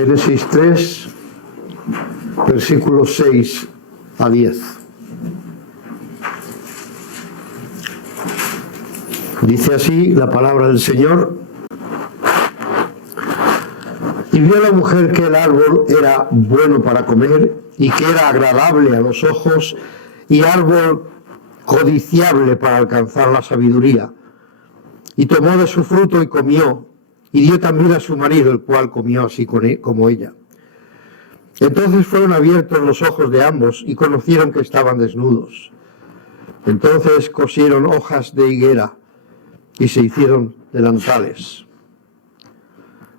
Génesis 3, versículos 6 a 10. Dice así la palabra del Señor. Y vio la mujer que el árbol era bueno para comer y que era agradable a los ojos y árbol codiciable para alcanzar la sabiduría. Y tomó de su fruto y comió, y dio también a su marido, el cual comió así como ella. Entonces fueron abiertos los ojos de ambos y conocieron que estaban desnudos. Entonces cosieron hojas de higuera y se hicieron delantales.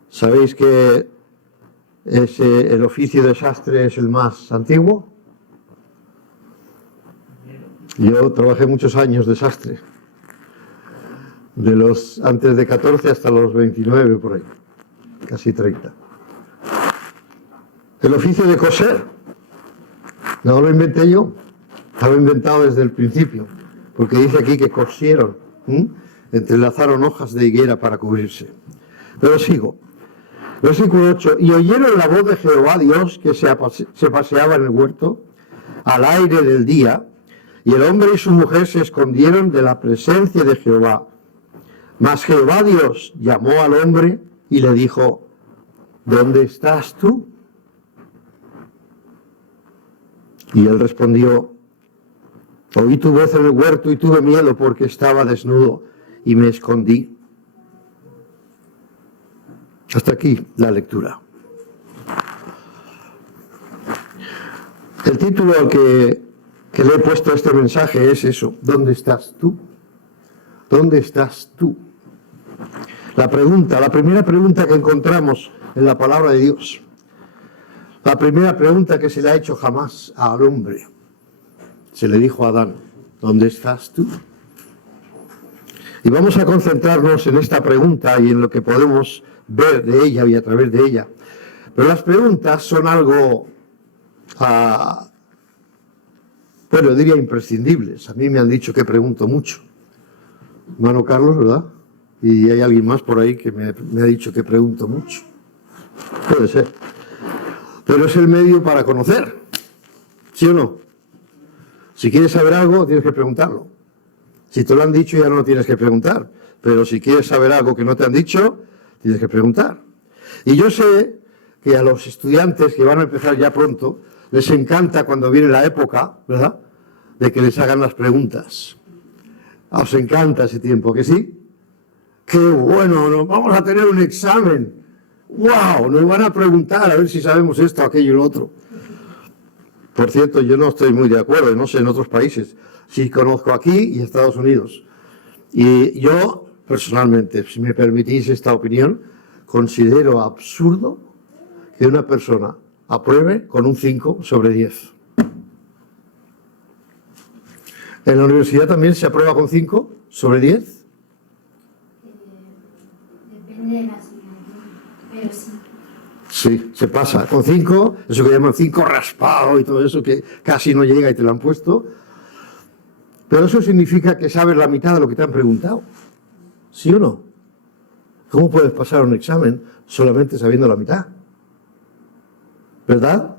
¿Sabéis que el oficio de sastre es el más antiguo? Yo trabajé muchos años de sastre, de los antes de 14 hasta los 29 por ahí, casi 30. El oficio de coser, no lo inventé yo, estaba inventado desde el principio, porque dice aquí que cosieron, entrelazaron hojas de higuera para cubrirse. Pero sigo. Versículo 8. Y oyeron la voz de Jehová Dios que se paseaba en el huerto al aire del día, y el hombre y su mujer se escondieron de la presencia de Jehová. Mas Jehová Dios llamó al hombre y le dijo: ¿dónde estás tú? Y él respondió: oí tu voz en el huerto y tuve miedo porque estaba desnudo y me escondí. Hasta aquí la lectura. El título al que le he puesto a este mensaje es eso: ¿dónde estás tú? ¿Dónde estás tú? La primera pregunta que encontramos en la palabra de Dios, la primera pregunta que se le ha hecho jamás al hombre, se le dijo a Adán: ¿dónde estás tú? Y vamos a concentrarnos en esta pregunta y en lo que podemos ver de ella y a través de ella. Pero las preguntas son algo, bueno, diría imprescindibles. A mí me han dicho que pregunto mucho. Hermano Carlos, ¿verdad? Y hay alguien más por ahí que me ha dicho que pregunto mucho. Puede ser. Pero es el medio para conocer. ¿Sí o no? Si quieres saber algo, tienes que preguntarlo. Si te lo han dicho, ya no lo tienes que preguntar. Pero si quieres saber algo que no te han dicho, tienes que preguntar. Y yo sé que a los estudiantes que van a empezar ya pronto, les encanta cuando viene la época, ¿verdad?, de que les hagan las preguntas. Os encanta ese tiempo, ¿que sí? ¡Qué bueno! Nos vamos a tener un examen. ¡Wow! Nos van a preguntar a ver si sabemos esto, aquello y lo otro. Por cierto, yo no estoy muy de acuerdo, no sé en otros países. Sí conozco aquí y Estados Unidos. Y yo, personalmente, si me permitís esta opinión, considero absurdo que una persona apruebe con un 5 sobre 10. ¿En la universidad también se aprueba con 5 sobre 10? Depende de la asignatura, pero sí. Sí, se pasa. Con 5, eso que llaman 5 raspado y todo eso que casi no llega y te lo han puesto. Pero eso significa que sabes la mitad de lo que te han preguntado. ¿Sí o no? ¿Cómo puedes pasar un examen solamente sabiendo la mitad? ¿Verdad?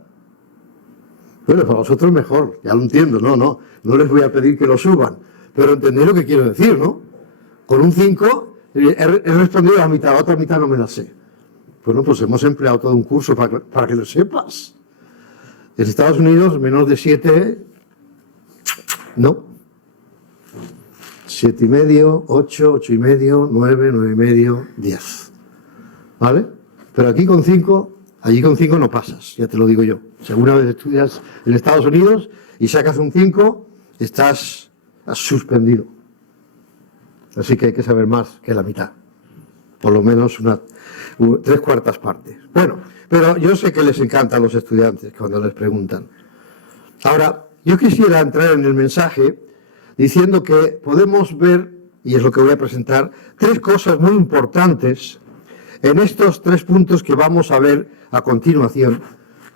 Bueno, para vosotros mejor, ya lo entiendo, no les voy a pedir que lo suban, pero entendéis lo que quiero decir, ¿no? Con un 5 he respondido a la mitad, la otra mitad no me la sé. Bueno, pues hemos empleado todo un curso para que lo sepas. En Estados Unidos, menos de 7, no. 7,5, 8, 8,5, 9, 9,5, 10. ¿Vale? Pero aquí con 5, allí con 5 no pasas, ya te lo digo yo. Si alguna vez estudias en Estados Unidos y sacas un 5, estás suspendido. Así que hay que saber más que la mitad. Por lo menos 3/4 partes. Bueno, pero yo sé que les encanta a los estudiantes cuando les preguntan. Ahora, yo quisiera entrar en el mensaje diciendo que podemos ver, y es lo que voy a presentar, 3 cosas muy importantes en estos 3 puntos que vamos a ver a continuación.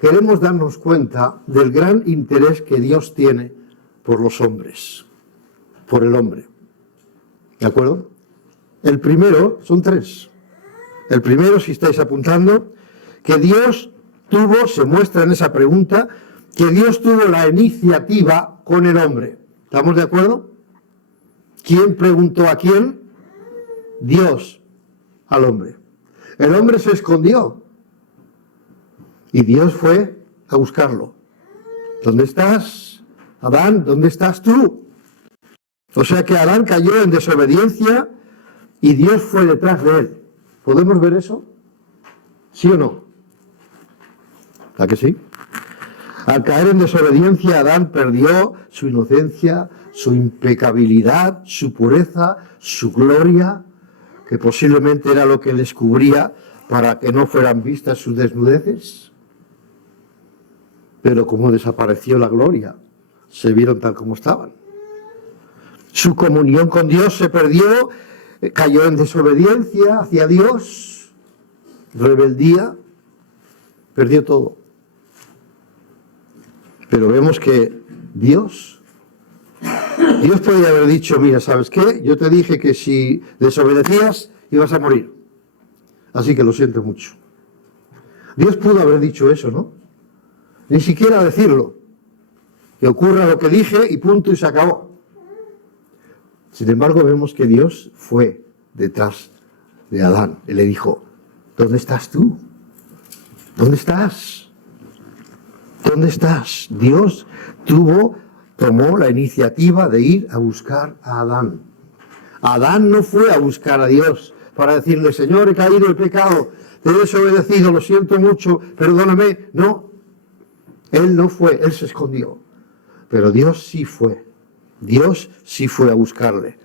Queremos darnos cuenta del gran interés que Dios tiene por los hombres, por el hombre. ¿De acuerdo? El primero, son 3. El primero, si estáis apuntando, que Dios tuvo, se muestra en esa pregunta, que Dios tuvo la iniciativa con el hombre. ¿Estamos de acuerdo? ¿Quién preguntó a quién? Dios al hombre. El hombre se escondió y Dios fue a buscarlo. ¿Dónde estás, Adán? ¿Dónde estás tú? O sea que Adán cayó en desobediencia y Dios fue detrás de él. ¿Podemos ver eso? ¿Sí o no? ¿A que sí? Al caer en desobediencia, Adán perdió su inocencia, su impecabilidad, su pureza, su gloria, que posiblemente era lo que les cubría para que no fueran vistas sus desnudeces. Pero como desapareció la gloria, se vieron tal como estaban. Su comunión con Dios se perdió, cayó en desobediencia hacia Dios, rebeldía, perdió todo. Pero vemos que Dios podía haber dicho, mira, ¿sabes qué? Yo te dije que si desobedecías ibas a morir. Así que lo siento mucho. Dios pudo haber dicho eso, ¿no? Ni siquiera decirlo. Que ocurra lo que dije y punto y se acabó. Sin embargo, vemos que Dios fue detrás de Adán y le dijo, ¿dónde estás tú? ¿Dónde estás? ¿Dónde estás? Dios tomó la iniciativa de ir a buscar a Adán. Adán no fue a buscar a Dios para decirle, Señor, he caído en pecado, te he desobedecido, lo siento mucho, perdóname. No, él no fue, él se escondió. Pero Dios sí fue. Dios sí fue a buscarle.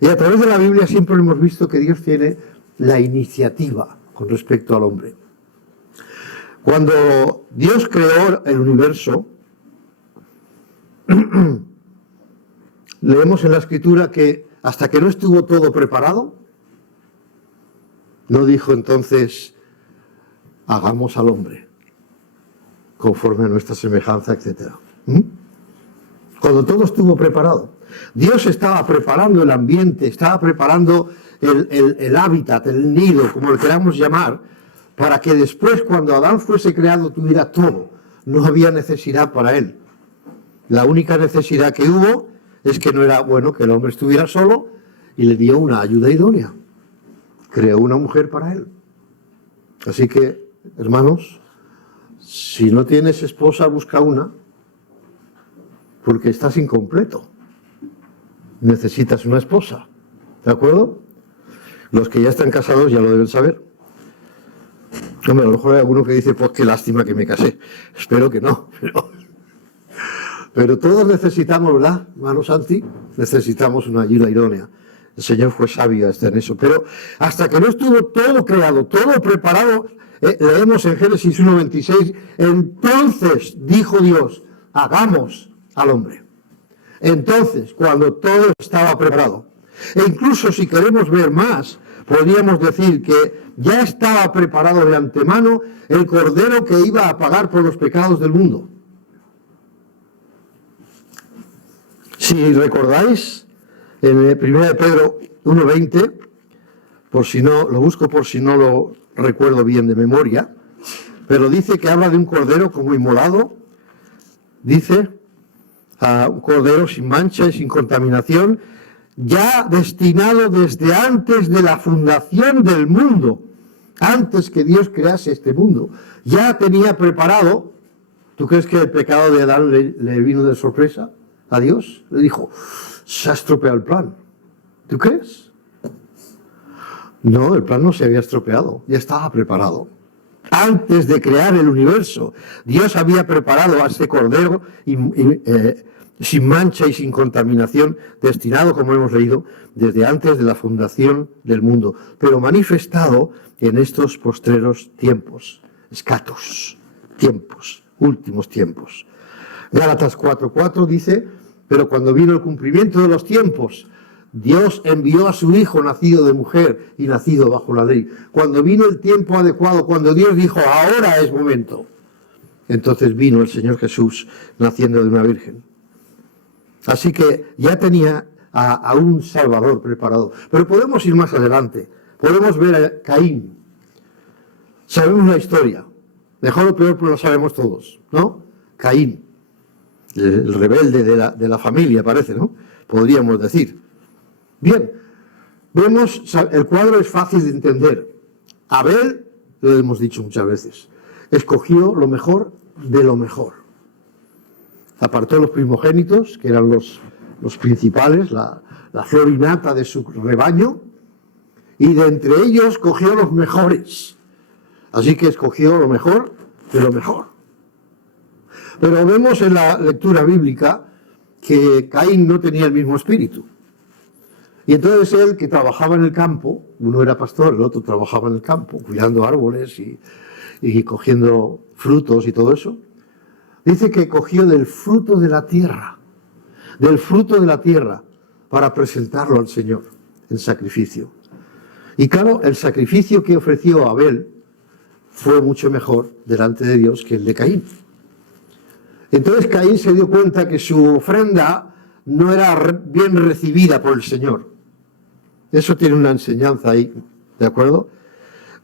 Y a través de la Biblia siempre hemos visto que Dios tiene la iniciativa con respecto al hombre. Cuando Dios creó el universo, leemos en la Escritura que hasta que no estuvo todo preparado, no dijo entonces, hagamos al hombre, conforme a nuestra semejanza, etc. Cuando todo estuvo preparado, Dios estaba preparando el ambiente, estaba preparando el hábitat, el nido, como lo queramos llamar, para que después, cuando Adán fuese creado, tuviera todo. No había necesidad para él. La única necesidad que hubo es que no era bueno que el hombre estuviera solo y le dio una ayuda idónea. Creó una mujer para él. Así que, hermanos, si no tienes esposa, busca una, porque estás incompleto. Necesitas una esposa. ¿De acuerdo? Los que ya están casados ya lo deben saber. Hombre, a lo mejor hay alguno que dice, pues qué lástima que me casé. Espero que no. Pero todos necesitamos, ¿verdad, hermano Santi? Necesitamos una ayuda idónea. El Señor fue sabio hasta en eso. Pero hasta que no estuvo todo creado, todo preparado, leemos en Génesis 1:26, entonces dijo Dios, hagamos al hombre. Entonces, cuando todo estaba preparado. E incluso si queremos ver más, podríamos decir que ya estaba preparado de antemano el cordero que iba a pagar por los pecados del mundo. Si recordáis, en 1 Pedro 1:20, por si no, lo busco por si no lo recuerdo bien de memoria, pero dice que habla de un cordero como inmolado, dice, un cordero sin mancha y sin contaminación, ya destinado desde antes de la fundación del mundo, antes que Dios crease este mundo, ya tenía preparado. ¿Tú crees que el pecado de Adán le vino de sorpresa a Dios? Le dijo, se ha estropeado el plan. ¿Tú crees? No, el plan no se había estropeado, ya estaba preparado. Antes de crear el universo, Dios había preparado a este cordero sin mancha y sin contaminación, destinado, como hemos leído, desde antes de la fundación del mundo, pero manifestado en estos postreros tiempos, escatos, tiempos, últimos tiempos. Gálatas 4:4 dice, pero cuando vino el cumplimiento de los tiempos, Dios envió a su Hijo nacido de mujer y nacido bajo la ley. Cuando vino el tiempo adecuado, cuando Dios dijo, ahora es momento, entonces vino el Señor Jesús naciendo de una virgen. Así que ya tenía a un Salvador preparado. Pero podemos ir más adelante. Podemos ver a Caín. Sabemos la historia. Mejor o peor, pues lo sabemos todos, ¿no? Caín, el rebelde de la familia, parece, ¿no? Podríamos decir. Bien, vemos, el cuadro es fácil de entender. Abel, lo hemos dicho muchas veces, escogió lo mejor de lo mejor. Apartó los primogénitos, que eran los principales, la flor y nata de su rebaño, y de entre ellos cogió los mejores. Así que escogió lo mejor de lo mejor. Pero vemos en la lectura bíblica que Caín no tenía el mismo espíritu. Y entonces él, que trabajaba en el campo, uno era pastor, el otro trabajaba en el campo, cuidando árboles y cogiendo frutos y todo eso, dice que cogió del fruto de la tierra, para presentarlo al Señor en sacrificio. Y claro, el sacrificio que ofreció Abel fue mucho mejor delante de Dios que el de Caín. Entonces Caín se dio cuenta que su ofrenda no era bien recibida por el Señor. Eso tiene una enseñanza ahí, ¿de acuerdo?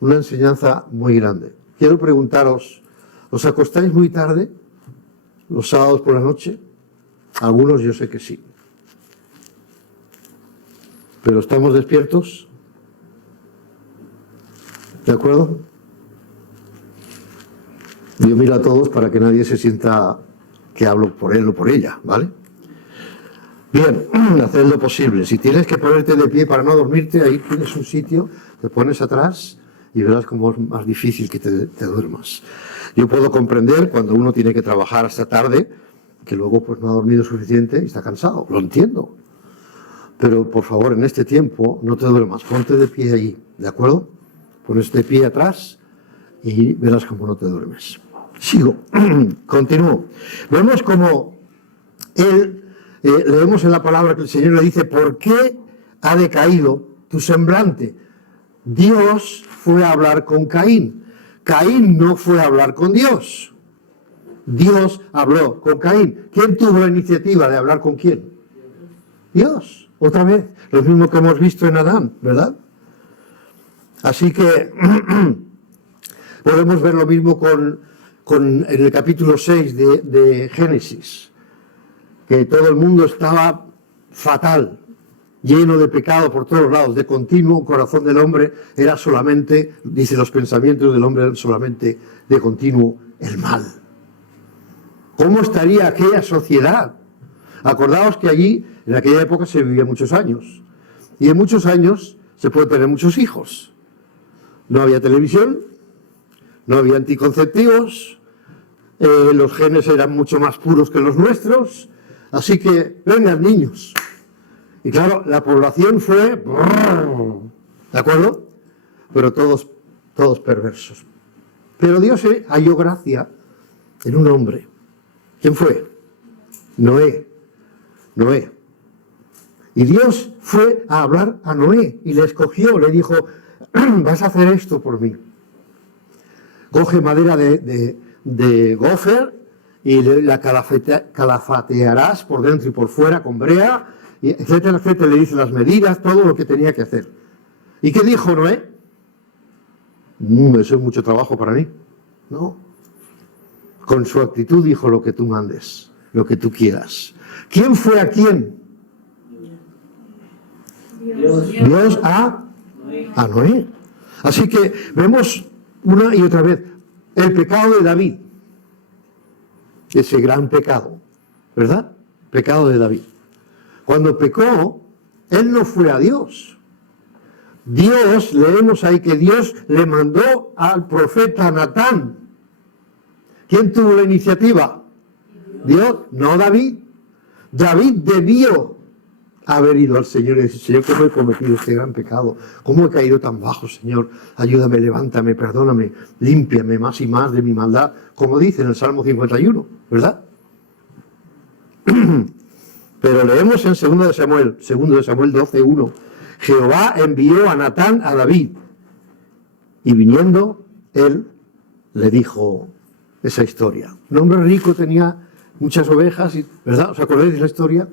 Una enseñanza muy grande. Quiero preguntaros, ¿os acostáis muy tarde los sábados por la noche? Algunos yo sé que sí. ¿Pero estamos despiertos? ¿De acuerdo? Yo miro a todos para que nadie se sienta que hablo por él o por ella, ¿vale? Bien, haced lo posible. Si tienes que ponerte de pie para no dormirte, ahí tienes un sitio, te pones atrás y verás cómo es más difícil que te duermas. Yo puedo comprender cuando uno tiene que trabajar hasta tarde, que luego pues no ha dormido suficiente y está cansado, lo entiendo. Pero por favor, en este tiempo no te duermas, ponte de pie ahí, ¿de acuerdo? Pones de pie atrás y verás cómo no te duermes. Sigo, continúo. Vemos como leemos en la palabra que el Señor le dice, ¿por qué ha decaído tu semblante? Dios fue a hablar con Caín. Caín no fue a hablar con Dios. Dios habló con Caín. ¿Quién tuvo la iniciativa de hablar con quién? Dios. Otra vez, lo mismo que hemos visto en Adán, ¿verdad? Así que podemos ver lo mismo en el capítulo 6 de Génesis, que todo el mundo estaba fatal, lleno de pecado por todos lados, de continuo. El corazón del hombre era solamente, dice, los pensamientos del hombre eran solamente de continuo el mal. ¿Cómo estaría aquella sociedad? Acordaos que allí, en aquella época, se vivía muchos años. Y en muchos años se puede tener muchos hijos. No había televisión, no había anticonceptivos, los genes eran mucho más puros que los nuestros. Así que, vengan niños. Y claro, la población fue, ¿de acuerdo? Pero todos perversos. Pero Dios halló gracia en un hombre. ¿Quién fue? Noé. Y Dios fue a hablar a Noé y le escogió, le dijo, vas a hacer esto por mí. Coge madera de gofer y la calafatearás por dentro y por fuera con brea, etcétera, etcétera. Le dice las medidas, todo lo que tenía que hacer. ¿Y qué dijo Noé? Eso es mucho trabajo para mí. No. Con su actitud dijo, lo que tú mandes, lo que tú quieras. ¿Quién fue a quién? Dios a Noé. Así que vemos una y otra vez el pecado de David. Ese gran pecado, ¿verdad? Pecado de David. Cuando pecó, él no fue a Dios. Dios, leemos ahí que Dios le mandó al profeta Natán. ¿Quién tuvo la iniciativa? Dios, no David. David debió haber ido al Señor y decir, Señor, ¿cómo he cometido este gran pecado? ¿Cómo he caído tan bajo, Señor? Ayúdame, levántame, perdóname, límpiame más y más de mi maldad, como dice en el Salmo 51, ¿verdad? Pero leemos en 2 de Samuel 12:1, Jehová envió a Natán a David, y viniendo él le dijo esa historia. Un hombre rico tenía muchas ovejas, ¿verdad? ¿Os acordáis de la historia?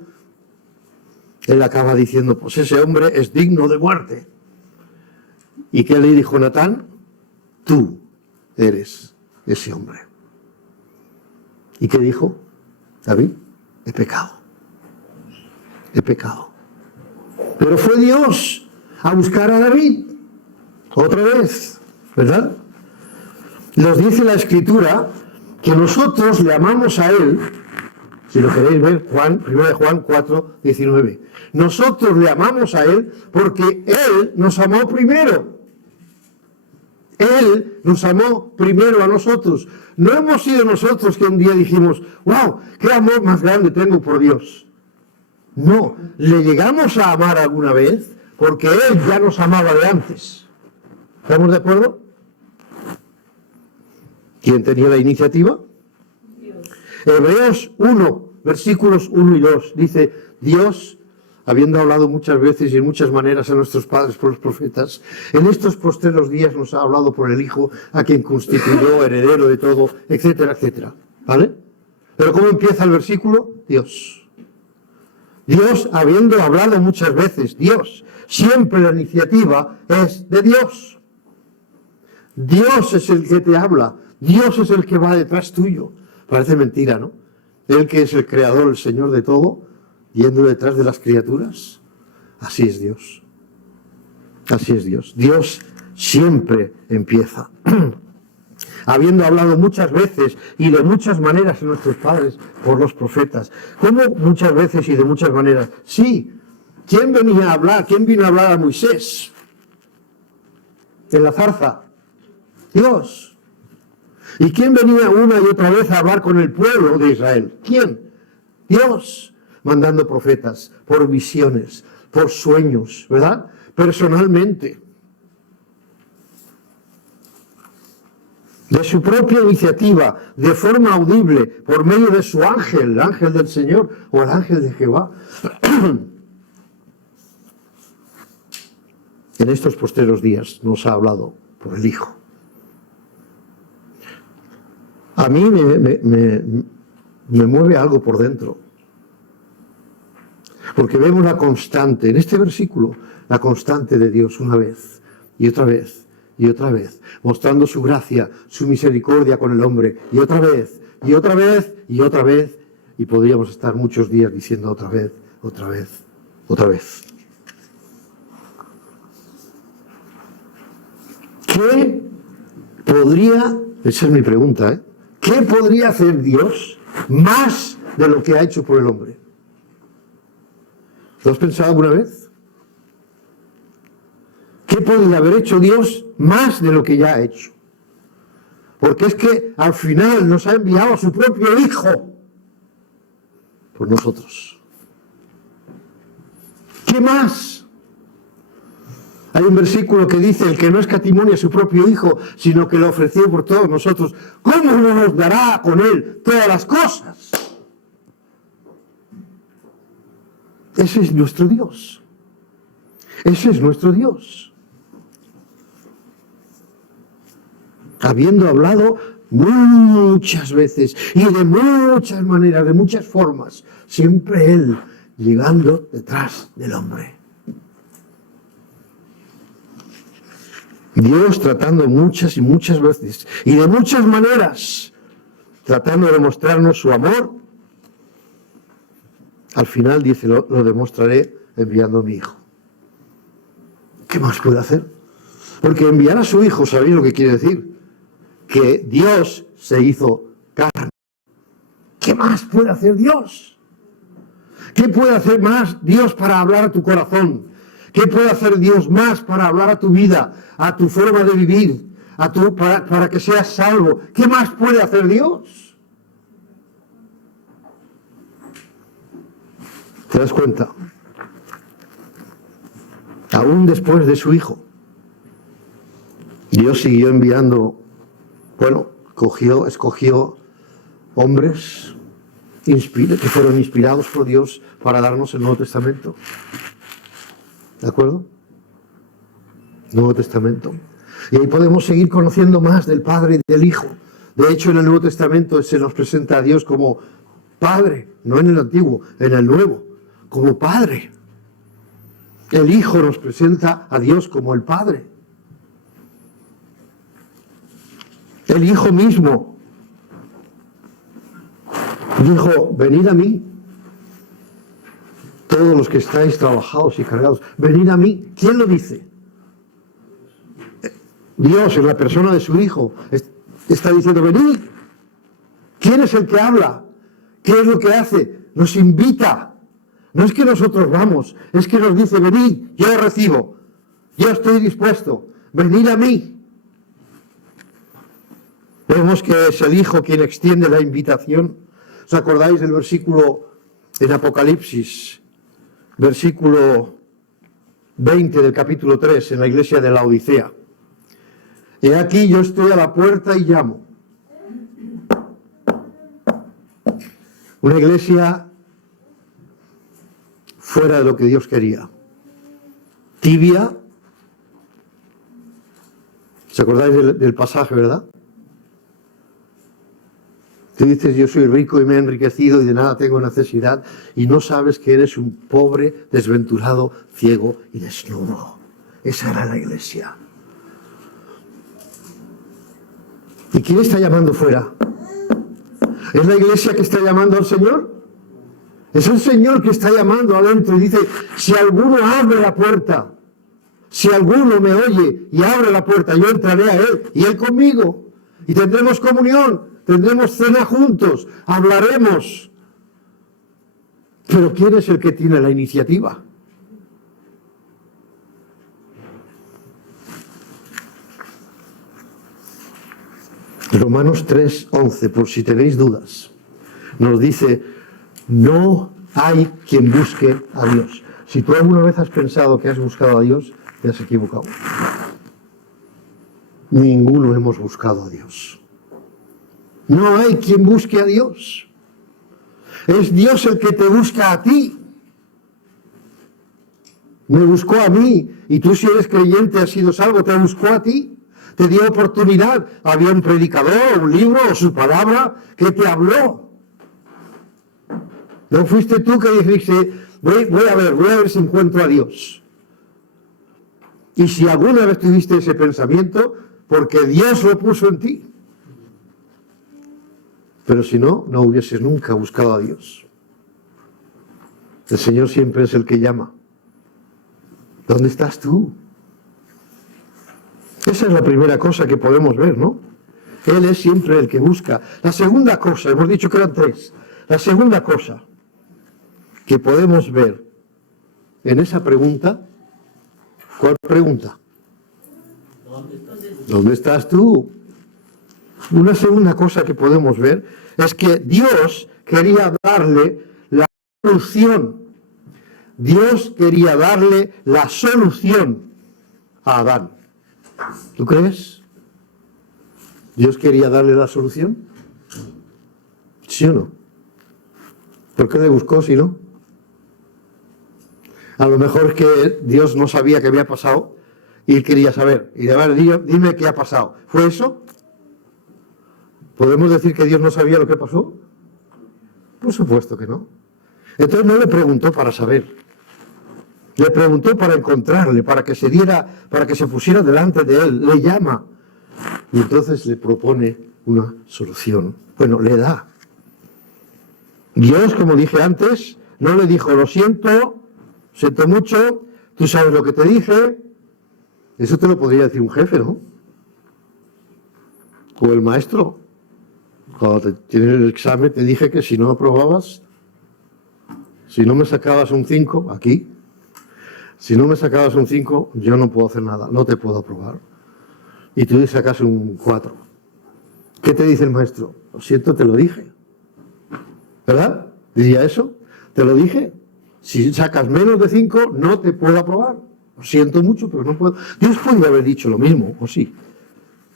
Él acaba diciendo, pues ese hombre es digno de muerte. ¿Y qué le dijo Natán? Tú eres ese hombre. ¿Y qué dijo David? He pecado. He pecado. Pero fue Dios a buscar a David. Otra vez, ¿verdad? Nos dice la Escritura que nosotros le amamos a Él. Si lo queréis ver, 1 Juan 4, 19. Nosotros le amamos a Él porque Él nos amó primero. Él nos amó primero a nosotros. No hemos sido nosotros que un día dijimos, wow, qué amor más grande tengo por Dios. No, le llegamos a amar alguna vez porque Él ya nos amaba de antes. ¿Estamos de acuerdo? ¿Quién tenía la iniciativa? Dios. Hebreos 1, versículos 1 y 2, dice, Dios, habiendo hablado muchas veces y en muchas maneras a nuestros padres por los profetas, en estos postreros días nos ha hablado por el Hijo, a quien constituyó heredero de todo, etcétera, etcétera. ¿Vale? Pero ¿cómo empieza el versículo? Dios. Dios, habiendo hablado muchas veces, Dios. Siempre la iniciativa es de Dios. Dios es el que te habla. Dios es el que va detrás tuyo. Parece mentira, ¿no? Él que es el creador, el Señor de todo, yendo detrás de las criaturas. Así es Dios. Así es Dios. Dios siempre empieza. Habiendo hablado muchas veces y de muchas maneras a nuestros padres por los profetas. ¿Cómo muchas veces y de muchas maneras? Sí. ¿Quién venía a hablar? ¿Quién vino a hablar a Moisés? En la zarza. Dios. ¿Y quién venía una y otra vez a hablar con el pueblo de Israel? ¿Quién? Dios. Mandando profetas, por visiones, por sueños, ¿verdad? Personalmente. De su propia iniciativa, de forma audible, por medio de su ángel, el ángel del Señor o el ángel de Jehová. En estos postreros días nos ha hablado por el Hijo. A mí me mueve algo por dentro. Porque vemos la constante, en este versículo, la constante de Dios una vez y otra vez y otra vez, mostrando su gracia, su misericordia con el hombre, y otra vez, y otra vez, y otra vez, y podríamos estar muchos días diciendo otra vez, otra vez, otra vez. ¿Qué podría, esa es mi pregunta, ¿qué podría hacer Dios más de lo que ha hecho por el hombre? ¿Lo has pensado alguna vez? ¿Qué podría haber hecho Dios más de lo que ya ha hecho? Porque es que al final nos ha enviado a su propio Hijo por nosotros. ¿Qué más? Hay un versículo que dice, el que no escatimó a su propio Hijo, sino que lo ofreció por todos nosotros, ¿cómo no nos dará con Él todas las cosas? Ese es nuestro Dios. Ese es nuestro Dios. Habiendo hablado muchas veces y de muchas maneras, de muchas formas, siempre Él llegando detrás del hombre. Dios tratando muchas y muchas veces y de muchas maneras, tratando de mostrarnos su amor. Al final dice, lo demostraré enviando a mi Hijo. ¿Qué más puede hacer? Porque enviar a su Hijo, ¿sabéis lo que quiere decir? Que Dios se hizo carne. ¿Qué más puede hacer Dios? ¿Qué puede hacer más Dios para hablar a tu corazón? ¿Qué puede hacer Dios más para hablar a tu vida, a tu forma de vivir, para que seas salvo? ¿Qué más puede hacer Dios? ¿Te das cuenta? Aún después de su Hijo, Dios siguió enviando, escogió hombres que fueron inspirados por Dios para darnos el Nuevo Testamento. ¿De acuerdo? Nuevo Testamento. Y ahí podemos seguir conociendo más del Padre y del Hijo. De hecho, en el Nuevo Testamento se nos presenta a Dios como Padre, no en el Antiguo, en el Nuevo, como Padre. El Hijo nos presenta a Dios como el Padre. El Hijo mismo dijo, venid a mí, todos los que estáis trabajados y cargados, venid a mí. ¿Quién lo dice? Dios, en la persona de su Hijo, está diciendo, venid. ¿Quién es el que habla? ¿Qué es lo que hace? Nos invita. No es que nosotros vamos, es que nos dice, venid, yo os recibo, yo estoy dispuesto, venid a mí. Vemos que es el Hijo quien extiende la invitación. ¿Os acordáis del versículo en Apocalipsis? Versículo 20 del capítulo 3, en la iglesia de la Odisea. He aquí, yo estoy a la puerta y llamo. Una iglesia fuera de lo que Dios quería. Tibia. ¿Os acordáis del pasaje, verdad? Tú dices, yo soy rico y me he enriquecido y de nada tengo necesidad, y no sabes que eres un pobre, desventurado, ciego y desnudo. Esa era la iglesia. ¿Y quién está llamando fuera? ¿Es la iglesia que está llamando al Señor? Es el Señor que está llamando adentro y dice, si alguno abre la puerta, si alguno me oye y abre la puerta, yo entraré a Él y Él conmigo. Y tendremos comunión, tendremos cena juntos, hablaremos. Pero ¿quién es el que tiene la iniciativa? Romanos 3:11, por si tenéis dudas, nos dice, no hay quien busque a Dios. Si tú alguna vez has pensado que has buscado a Dios, te has equivocado. Ninguno hemos buscado a Dios. No hay quien busque a Dios. Es Dios el que te busca a ti. Me buscó a mí, y tú, si eres creyente, has sido salvo, te buscó a ti. Te dio oportunidad. Había un predicador, un libro o su palabra que te habló. No fuiste tú que dijiste, voy a ver si encuentro a Dios. Y si alguna vez tuviste ese pensamiento, porque Dios lo puso en ti. Pero si no, no hubieses nunca buscado a Dios. El Señor siempre es el que llama. ¿Dónde estás tú? Esa es la primera cosa que podemos ver, ¿no? Él es siempre el que busca. La segunda cosa, hemos dicho que eran tres. La segunda cosa que podemos ver en esa pregunta, ¿cuál pregunta? ¿Dónde estás tú? Una segunda cosa que podemos ver es que Dios quería darle la solución. Dios quería darle la solución a Adán. ¿Tú crees? ¿Dios quería darle la solución? ¿Sí o no? ¿Por qué le buscó si no? A lo mejor es que Dios no sabía qué había pasado y él quería saber. Y a ver, dime qué ha pasado. ¿Fue eso? ¿Podemos decir que Dios no sabía lo que pasó? Por supuesto que no. Entonces no le preguntó para saber. Le preguntó para encontrarle, para que se pusiera delante de él. Le llama. Y entonces le propone una solución. Bueno, le da. Dios, como dije antes, no le dijo, lo siento mucho, tú sabes lo que te dije. Eso te lo podría decir un jefe, ¿no? O el maestro. Cuando tienes el examen te dije que si no aprobabas, si no me sacabas un 5, aquí, si no me sacabas un 5, yo no puedo hacer nada, no te puedo aprobar. Y tú sacas un 4. ¿Qué te dice el maestro? Lo siento, te lo dije. ¿Verdad? ¿Diría eso? ¿Te lo dije? Si sacas menos de 5, no te puedo aprobar. Lo siento mucho, pero no puedo. Dios podría haber dicho lo mismo, o sí,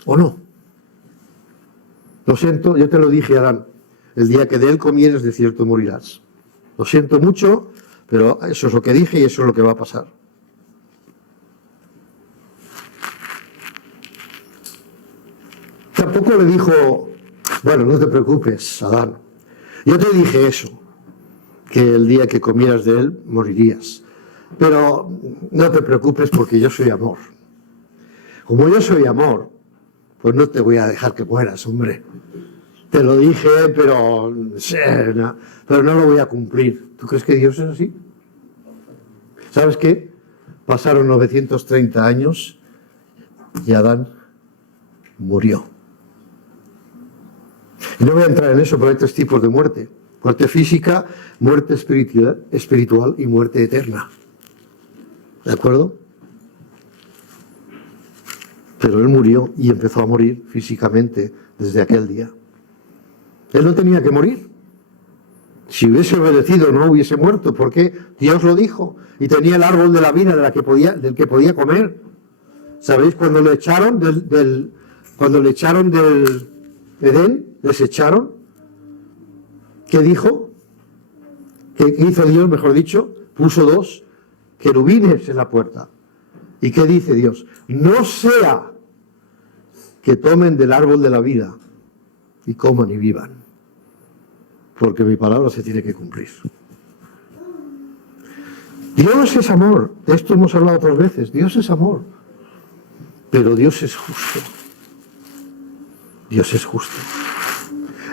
o no. Lo siento, yo te lo dije, Adán, el día que de él comieres, de cierto morirás. Lo siento mucho, pero eso es lo que dije y eso es lo que va a pasar. Tampoco le dijo, bueno, no te preocupes, Adán. Yo te dije eso, que el día que comieras de él, morirías. Pero no te preocupes porque yo soy amor. Como yo soy amor, pues no te voy a dejar que mueras, hombre. Te lo dije, pero no lo voy a cumplir. ¿Tú crees que Dios es así? ¿Sabes qué? Pasaron 930 años y Adán murió. Y no voy a entrar en eso, pero hay tres tipos de muerte. Muerte física, muerte espiritual y muerte eterna. ¿De acuerdo? Pero él murió y empezó a morir físicamente desde aquel día. Él no tenía que morir. Si hubiese obedecido no hubiese muerto, porque Dios lo dijo. Y tenía el árbol de la vida del que podía comer. ¿Sabéis? Cuando le echaron del Edén, les echaron. ¿Qué dijo? ¿Qué hizo Dios, mejor dicho? Puso 2 querubines en la puerta. ¿Y qué dice Dios? No sea que tomen del árbol de la vida y coman y vivan, porque mi palabra se tiene que cumplir. Dios es amor, de esto hemos hablado otras veces. Dios es amor, pero Dios es justo. Dios es justo.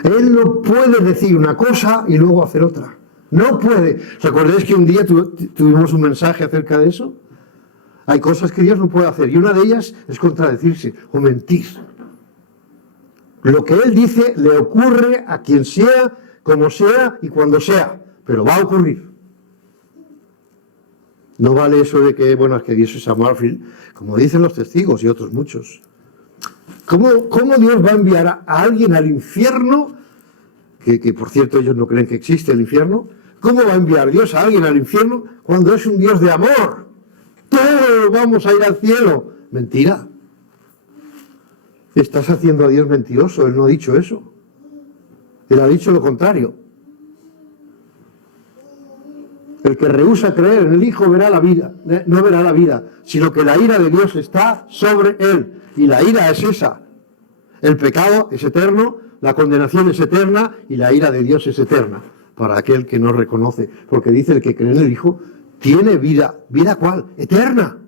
Él no puede decir una cosa y luego hacer otra. No puede. ¿Os acordáis que un día tuvimos un mensaje acerca de eso? Hay cosas que Dios no puede hacer y una de ellas es contradecirse o mentir. Lo que Él dice le ocurre a quien sea, como sea y cuando sea, pero va a ocurrir. No vale eso de que, bueno, es que Dios es amor, como dicen los testigos y otros muchos. ¿Cómo Dios va a enviar a alguien al infierno? Que por cierto ellos no creen que existe el infierno. ¿Cómo va a enviar Dios a alguien al infierno cuando es un Dios de amor? Todos vamos a ir al cielo. Mentira. Estás haciendo a Dios mentiroso. Él no ha dicho eso. Él ha dicho lo contrario. El que rehúsa creer en el Hijo verá la vida, no verá la vida, sino que la ira de Dios está sobre él. Y la ira es esa. El pecado es eterno, la condenación es eterna y la ira de Dios es eterna para aquel que no reconoce. Porque dice el que cree en el Hijo tiene vida. ¿Vida cuál? Eterna.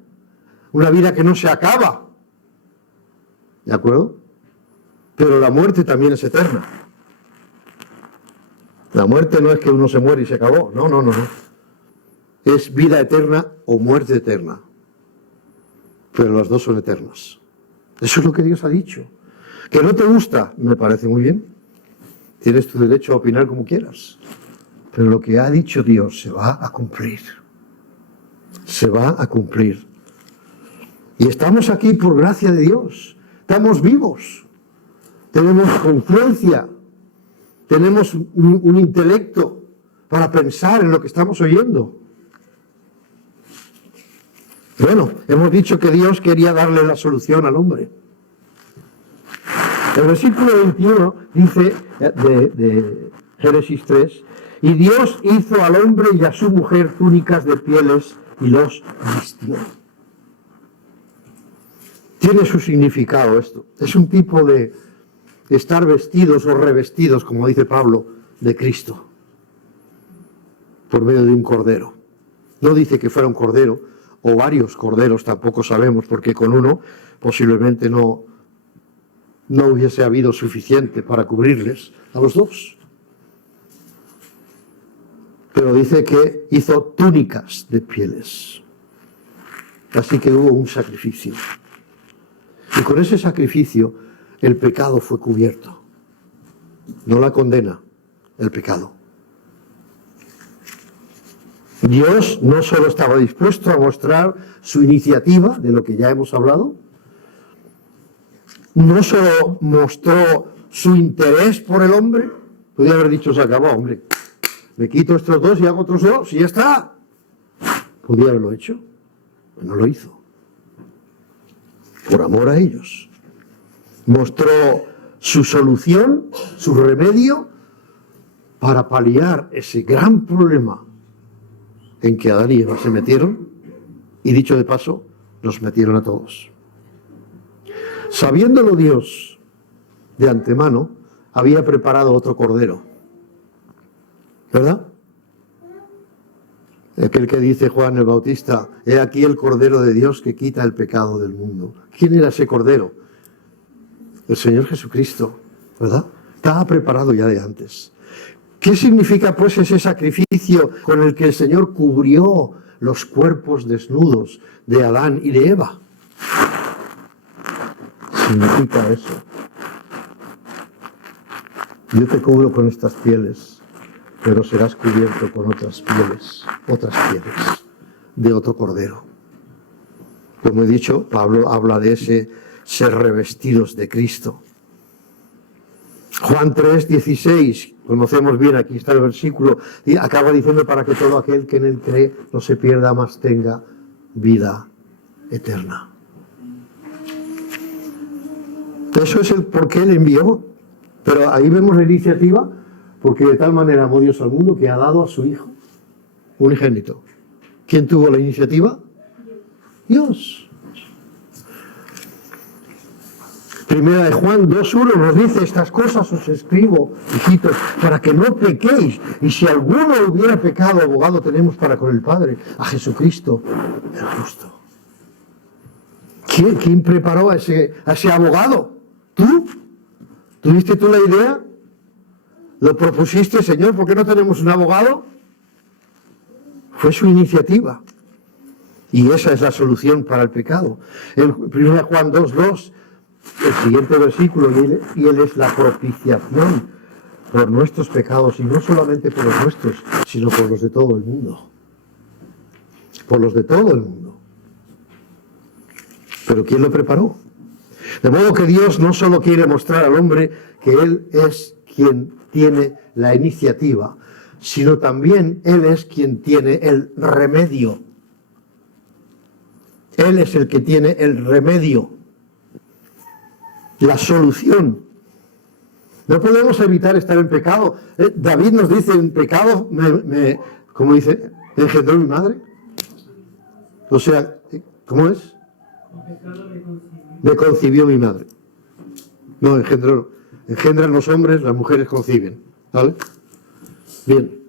Una vida que no se acaba. ¿De acuerdo? Pero la muerte también es eterna. La muerte no es que uno se muere y se acabó. No. Es vida eterna o muerte eterna. Pero las dos son eternas. Eso es lo que Dios ha dicho. ¿Que no te gusta? Me parece muy bien. Tienes tu derecho a opinar como quieras. Pero lo que ha dicho Dios se va a cumplir. Se va a cumplir. Y estamos aquí por gracia de Dios. Estamos vivos. Tenemos conciencia. Tenemos un intelecto para pensar en lo que estamos oyendo. Bueno, hemos dicho que Dios quería darle la solución al hombre. El versículo 21 dice de Génesis 3, y Dios hizo al hombre y a su mujer túnicas de pieles y los vistió. Tiene su significado esto. Es un tipo de estar vestidos o revestidos, como dice Pablo, de Cristo, por medio de un cordero. No dice que fuera un cordero, o varios corderos, tampoco sabemos, porque con uno posiblemente no hubiese habido suficiente para cubrirles a los dos. Pero dice que hizo túnicas de pieles. Así que hubo un sacrificio. Y con ese sacrificio el pecado fue cubierto. No la condena, el pecado. Dios no solo estaba dispuesto a mostrar su iniciativa, de lo que ya hemos hablado, no solo mostró su interés por el hombre, podría haber dicho, se acabó, hombre, me quito estos dos y hago otros dos y ya está. Podría haberlo hecho, pero no lo hizo. Por amor a ellos. Mostró su solución, su remedio, para paliar ese gran problema en que Adán y Eva se metieron, y dicho de paso, los metieron a todos. Sabiéndolo Dios de antemano, había preparado otro cordero. ¿Verdad? Aquel que dice Juan el Bautista, he aquí el cordero de Dios que quita el pecado del mundo. ¿Quién era ese cordero? el Señor Jesucristo, ¿verdad? Estaba preparado ya de antes. ¿Qué significa pues ese sacrificio con el que el Señor cubrió los cuerpos desnudos de Adán y de Eva? Significa eso. Yo te cubro con estas pieles, pero serás cubierto con otras pieles de otro cordero. Como he dicho, Pablo habla de ese ser revestidos de Cristo. Juan 3:16, conocemos bien, aquí está el versículo, y acaba diciendo: para que todo aquel que en él cree no se pierda, mas tenga vida eterna. Eso es el por qué él envió. Pero ahí vemos la iniciativa, porque de tal manera amó Dios al mundo que ha dado a su Hijo unigénito. ¿Quién tuvo la iniciativa? Dios. Primera de Juan 2:1 nos dice: estas cosas os escribo, hijitos, para que no pequéis. Y si alguno hubiera pecado, abogado tenemos para con el Padre, a Jesucristo el justo. ¿Quién preparó a ese abogado? ¿Tú? ¿Tuviste tú la idea? ¿Lo propusiste, Señor? ¿Por qué no tenemos un abogado? Fue su iniciativa. Y esa es la solución para el pecado. En 1 Juan 2:2, el siguiente versículo, y él es la propiciación por nuestros pecados, y no solamente por los nuestros, sino por los de todo el mundo. Por los de todo el mundo. ¿Pero quién lo preparó? De modo que Dios no solo quiere mostrar al hombre que Él es quien tiene la iniciativa, sino también Él es quien tiene el remedio. Él es el que tiene el remedio, la solución. No podemos evitar estar en pecado. David nos dice: en pecado, ¿cómo dice? ¿Engendró mi madre? O sea, ¿cómo es? Me concibió mi madre. No, engendró. Engendran los hombres, las mujeres conciben. ¿Vale? Bien.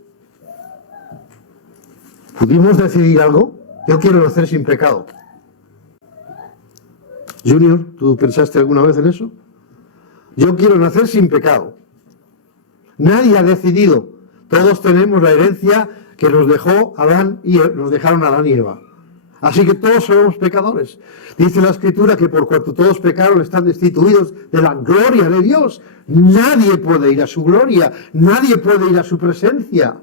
¿Pudimos decidir algo? Yo quiero nacer sin pecado. Junior, ¿tú pensaste alguna vez en eso? Yo quiero nacer sin pecado. Nadie ha decidido. Todos tenemos la herencia que nos dejó Adán y nos dejaron Adán y Eva. Así que todos somos pecadores. Dice la Escritura que por cuanto todos pecaron están destituidos de la gloria de Dios. Nadie puede ir a su gloria, nadie puede ir a su presencia,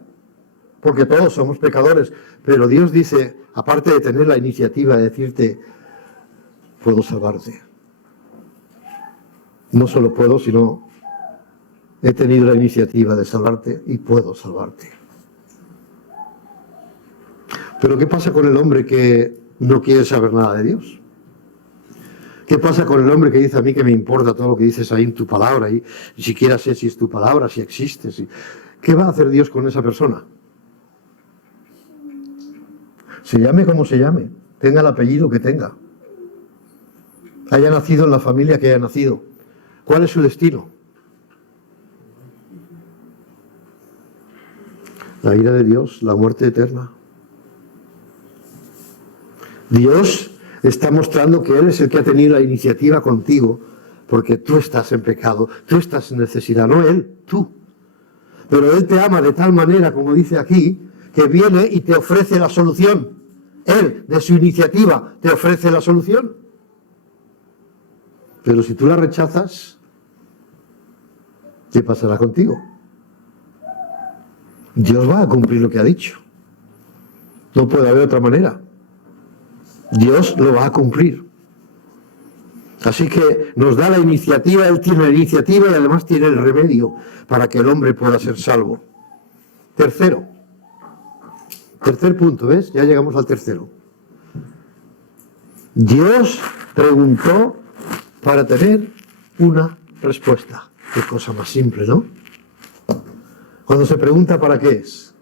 porque todos somos pecadores. Pero Dios dice, aparte de tener la iniciativa de decirte: puedo salvarte. No solo puedo, sino he tenido la iniciativa de salvarte y puedo salvarte. Pero ¿qué pasa con el hombre que no quiere saber nada de Dios? ¿Qué pasa con el hombre que dice: a mí que me importa todo lo que dices ahí en tu palabra, y ni siquiera sé si es tu palabra, si existe? ¿Qué va a hacer Dios con esa persona? Se llame como se llame, tenga el apellido que tenga, haya nacido en la familia que haya nacido. ¿Cuál es su destino? La ira de Dios, la muerte eterna. Dios está mostrando que Él es el que ha tenido la iniciativa contigo, porque tú estás en pecado, tú estás en necesidad, no Él, tú. Pero Él te ama de tal manera, como dice aquí, que viene y te ofrece la solución. Él, de su iniciativa, te ofrece la solución. Pero si tú la rechazas, ¿qué pasará contigo? Dios va a cumplir lo que ha dicho. No puede haber otra manera. Dios lo va a cumplir. Así que nos da la iniciativa, Él tiene la iniciativa y además tiene el remedio para que el hombre pueda ser salvo. Tercer punto, ¿ves? Ya llegamos al tercero. Dios preguntó para tener una respuesta. Qué cosa más simple, ¿no? Cuando se pregunta ¿para qué es?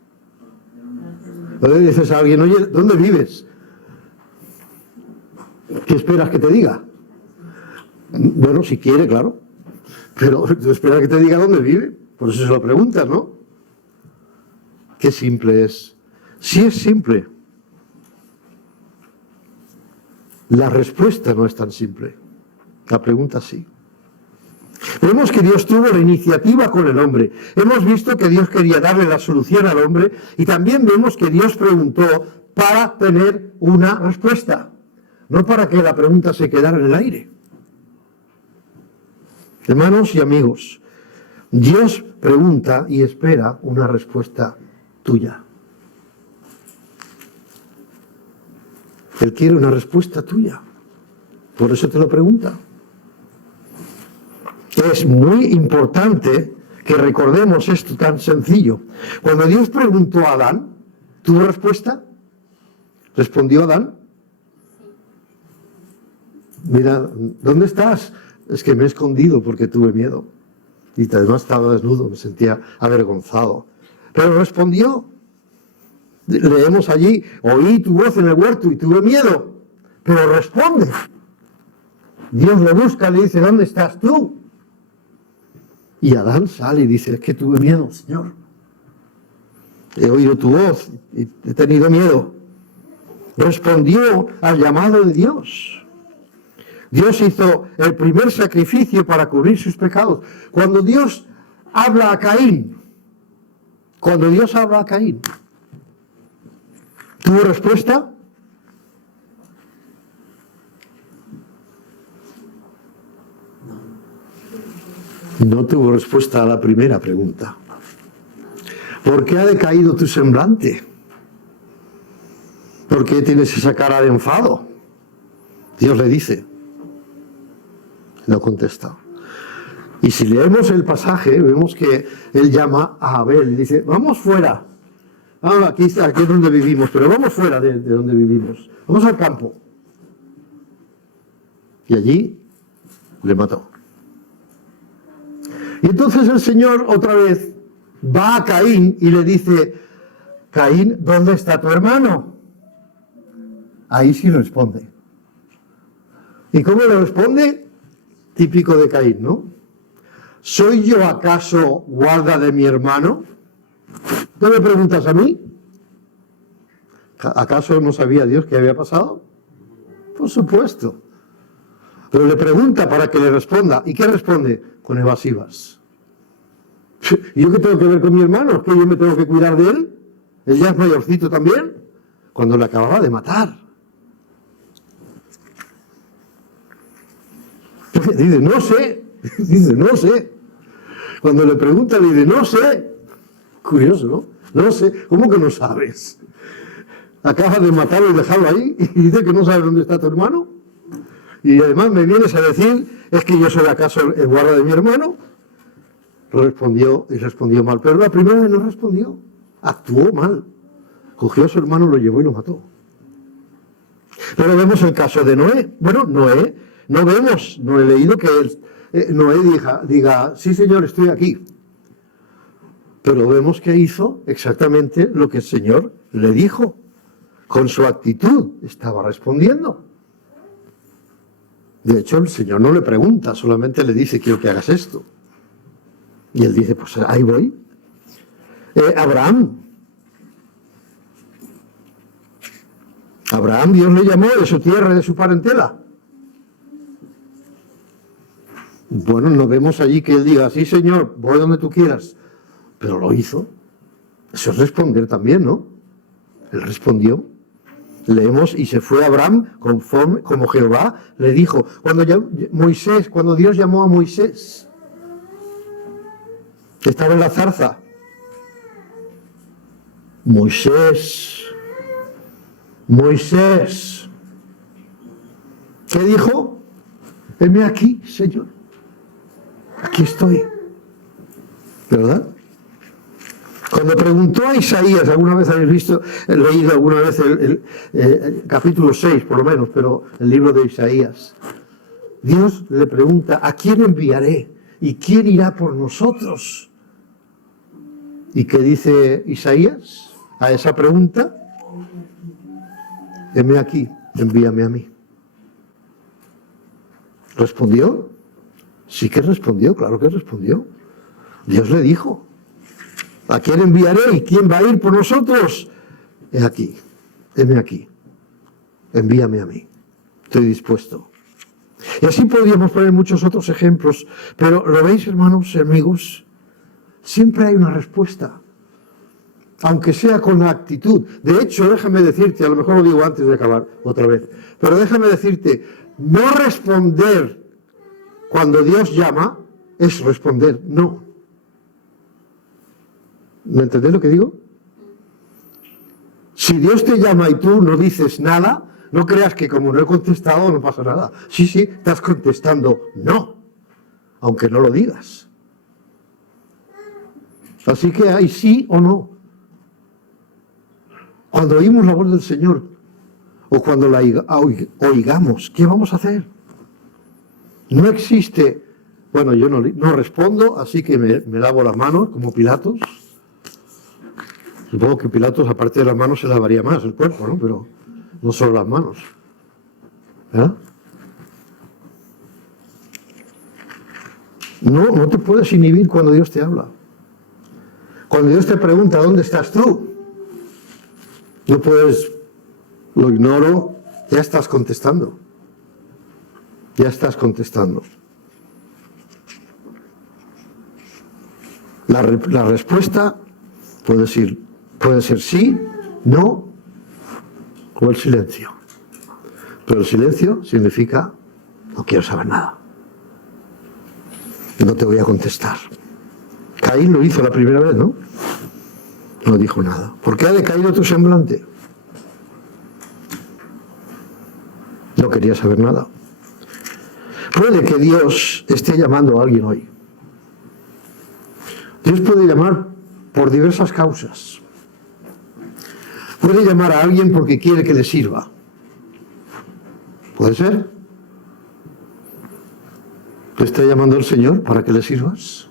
Cuando le dices a alguien: oye, ¿dónde vives? ¿Qué esperas que te diga? Bueno, si quiere, claro. Pero tú esperas que te diga dónde vive. Por eso se lo preguntas, ¿no? Qué simple es. Sí es simple. La respuesta no es tan simple. La pregunta sí. Vemos que Dios tuvo la iniciativa con el hombre. Hemos visto que Dios quería darle la solución al hombre y también vemos que Dios preguntó para tener una respuesta, no para que la pregunta se quedara en el aire. Hermanos y amigos, Dios pregunta y espera una respuesta tuya. Él quiere una respuesta tuya. Por eso te lo pregunta. Es muy importante que recordemos esto tan sencillo. Cuando Dios preguntó a Adán, ¿tuvo respuesta? ¿Respondió Adán? Mira, ¿dónde estás? Es que me he escondido porque tuve miedo. Y además estaba desnudo, me sentía avergonzado. Pero respondió. Leemos allí, oí tu voz en el huerto y tuve miedo. Pero responde. Dios lo busca, le dice, ¿dónde estás tú? Y Adán sale y dice, es que tuve miedo, Señor. He oído tu voz y he tenido miedo. Respondió al llamado de Dios. Dios hizo el primer sacrificio para cubrir sus pecados. Cuando Dios habla a Caín, ¿tuvo respuesta? No tuvo respuesta a la primera pregunta. ¿Por qué ha decaído tu semblante? ¿Por qué tienes esa cara de enfado? Dios le dice. No contesta. Y si leemos el pasaje, vemos que él llama a Abel y dice, vamos fuera. Aquí es donde vivimos, pero vamos fuera de donde vivimos. Vamos al campo. Y allí le mató. Y entonces el Señor otra vez va a Caín y le dice, Caín, ¿dónde está tu hermano? Ahí sí responde. ¿Y cómo le responde? Típico de Caín, ¿no? ¿Soy yo acaso guarda de mi hermano? ¿No me preguntas a mí? ¿Acaso no sabía Dios qué había pasado? Por supuesto. Pero le pregunta para que le responda. ¿Y qué responde? Con evasivas. ¿Y yo qué tengo que ver con mi hermano? ¿Que yo me tengo que cuidar de él? ¿Él ya es mayorcito también? Cuando le acababa de matar. Dice, no sé. Dice, no sé. Cuando le pregunta, le dice, no sé. Curioso, ¿no? No sé. ¿Cómo que no sabes? Acabas de matarlo y dejarlo ahí y dice que no sabes dónde está tu hermano. Y además me vienes a decir, ¿es que yo soy acaso el guarda de mi hermano? Respondió y respondió mal. Pero la primera vez no respondió. Actuó mal. Cogió a su hermano, lo llevó y lo mató. Pero vemos el caso de Noé. Bueno, Noé, no he leído que Noé diga, sí Señor, estoy aquí. Pero vemos que hizo exactamente lo que el Señor le dijo. Con su actitud estaba respondiendo. De hecho, el Señor no le pregunta, solamente le dice, quiero que hagas esto. Y él dice, pues ahí voy. Abraham, Dios le llamó de su tierra y de su parentela. Bueno, no vemos allí que él diga, sí Señor, voy donde tú quieras. Pero lo hizo. Eso es responder también, ¿no? Él respondió. Leemos, y se fue Abraham conforme como Jehová le dijo. Cuando Dios llamó a Moisés, estaba en la zarza. Moisés, ¿qué dijo? Heme aquí, Señor. Aquí estoy. ¿Verdad? Cuando preguntó a Isaías, alguna vez habéis leído alguna vez el capítulo 6, por lo menos, pero el libro de Isaías. Dios le pregunta, ¿a quién enviaré? ¿Y quién irá por nosotros? ¿Y qué dice Isaías a esa pregunta? Heme aquí, envíame a mí. ¿Respondió? Sí que respondió, claro que respondió. Dios le dijo, ¿a quién enviaré y quién va a ir por nosotros? He aquí, heme aquí, envíame a mí, estoy dispuesto. Y así podríamos poner muchos otros ejemplos, pero ¿lo veis, hermanos y amigos? Siempre hay una respuesta, aunque sea con la actitud. De hecho, déjame decirte, a lo mejor lo digo antes de acabar otra vez, pero déjame decirte, no responder cuando Dios llama es responder no. ¿Me entendés lo que digo? Si Dios te llama y tú no dices nada, no creas que como no he contestado no pasa nada. Sí, estás contestando no, aunque no lo digas. Así que hay sí o no. Cuando oímos la voz del Señor o cuando la oigamos, ¿qué vamos a hacer? No existe, bueno, yo no respondo, así que me lavo las manos como Pilatos. Supongo que Pilatos, aparte de las manos, se lavaría más el cuerpo, ¿no? Pero no solo las manos. ¿Verdad? No te puedes inhibir cuando Dios te habla. Cuando Dios te pregunta, ¿dónde estás tú? No puedes, lo ignoro, ya estás contestando. Ya estás contestando. La respuesta puede ser sí, no o el silencio. Pero el silencio significa no quiero saber nada. No te voy a contestar. Caín lo hizo la primera vez, ¿no? No dijo nada. ¿Por qué ha decaído tu semblante? No quería saber nada. Puede que Dios esté llamando a alguien hoy. Dios puede llamar por diversas causas. Puede llamar a alguien porque quiere que le sirva. ¿Puede ser? ¿Te está llamando el Señor para que le sirvas?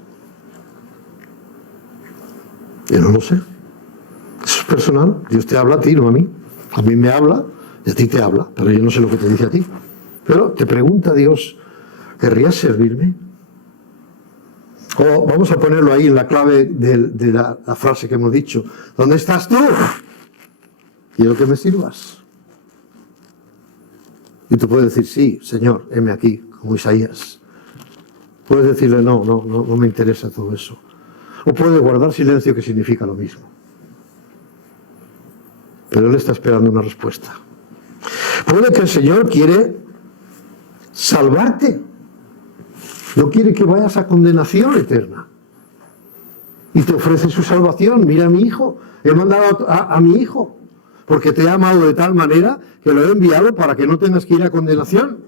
Yo no lo sé. Eso es personal. Dios te habla a ti, no a mí. A mí me habla y a ti te habla, pero yo no sé lo que te dice a ti. Pero te pregunta Dios, ¿querrías servirme? O vamos a ponerlo ahí en la clave de la frase que hemos dicho. ¿Dónde estás tú? Quiero que me sirvas. Y tú puedes decir, sí, Señor, heme aquí, como Isaías. Puedes decirle, no me interesa todo eso. O puedes guardar silencio, que significa lo mismo. Pero Él está esperando una respuesta. Puede que el Señor quiere salvarte. No quiere que vayas a condenación eterna. Y te ofrece su salvación. Mira a mi hijo. He mandado a mi hijo. Porque te he amado de tal manera que lo he enviado para que no tengas que ir a condenación.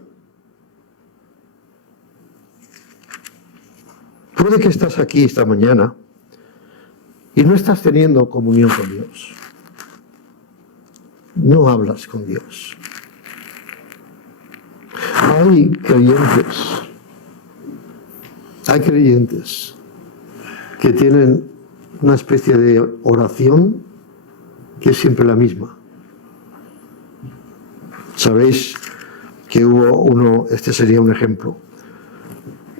Puede que estás aquí esta mañana y no estás teniendo comunión con Dios. No hablas con Dios. Hay creyentes que tienen una especie de oración que es siempre la misma. Sabéis que hubo uno, este sería un ejemplo,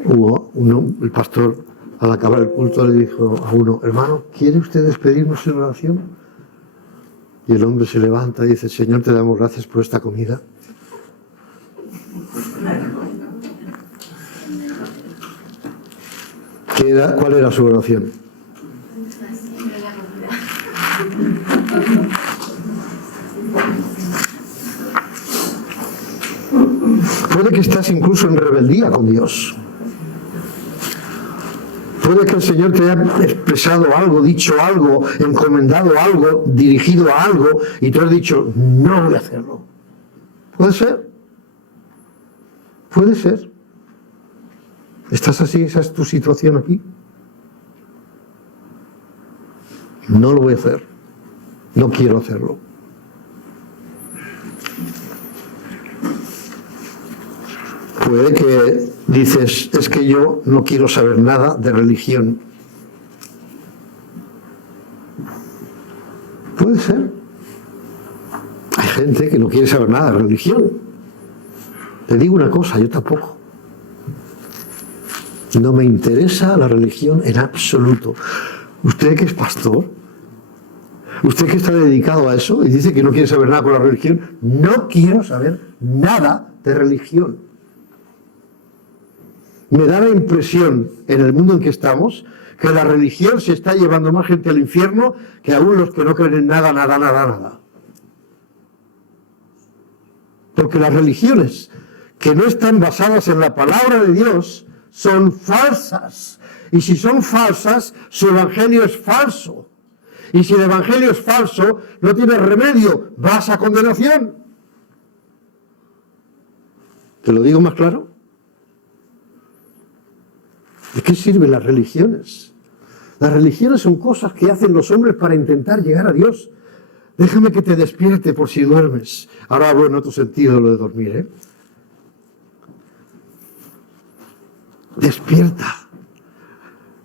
el pastor al acabar el culto le dijo a uno, hermano, ¿quiere usted despedirnos en oración? Y el hombre se levanta y dice, Señor, te damos gracias por esta comida. ¿Cuál era su oración? Puede que estás incluso en rebeldía con Dios. Puede que el Señor te haya expresado algo, dicho algo, encomendado algo, dirigido a algo, y tú has dicho, no voy a hacerlo. ¿Puede ser? Puede ser. ¿Estás así? ¿Esa es tu situación aquí? No lo voy a hacer. No quiero hacerlo. Puede que dices, es que yo no quiero saber nada de religión. Puede ser. Hay gente que no quiere saber nada de religión. Te digo una cosa, yo tampoco. No me interesa la religión en absoluto. Usted que es pastor, usted que está dedicado a eso y dice que no quiere saber nada con la religión, no quiero saber nada de religión. Me da la impresión, en el mundo en que estamos, que la religión se está llevando más gente al infierno que aún los que no creen en nada, nada, nada, nada. Porque las religiones que no están basadas en la palabra de Dios son falsas. Y si son falsas, su evangelio es falso. Y si el evangelio es falso, no tiene remedio, vas a condenación. ¿Te lo digo más claro? ¿De qué sirven las religiones? Las religiones son cosas que hacen los hombres para intentar llegar a Dios. Déjame que te despierte por si duermes. Ahora hablo en otro sentido de lo de dormir, ¿eh? Despierta.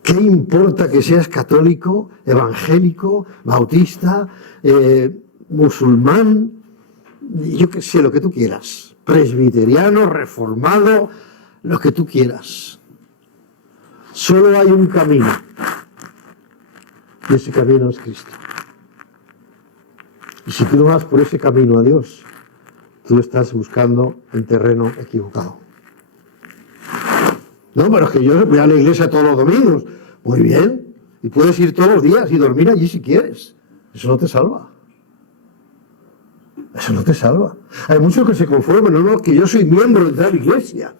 ¿Qué importa que seas católico, evangélico, bautista, musulmán, yo qué sé, lo que tú quieras, presbiteriano, reformado, lo que tú quieras? Solo hay un camino, y ese camino es Cristo. Y si tú no vas por ese camino a Dios, tú estás buscando en terreno equivocado. No, pero es que yo voy a la iglesia todos los domingos. Muy bien. Y puedes ir todos los días y dormir allí si quieres. Eso no te salva. Eso no te salva. Hay muchos que se conforman. No, que yo soy miembro de tal iglesia.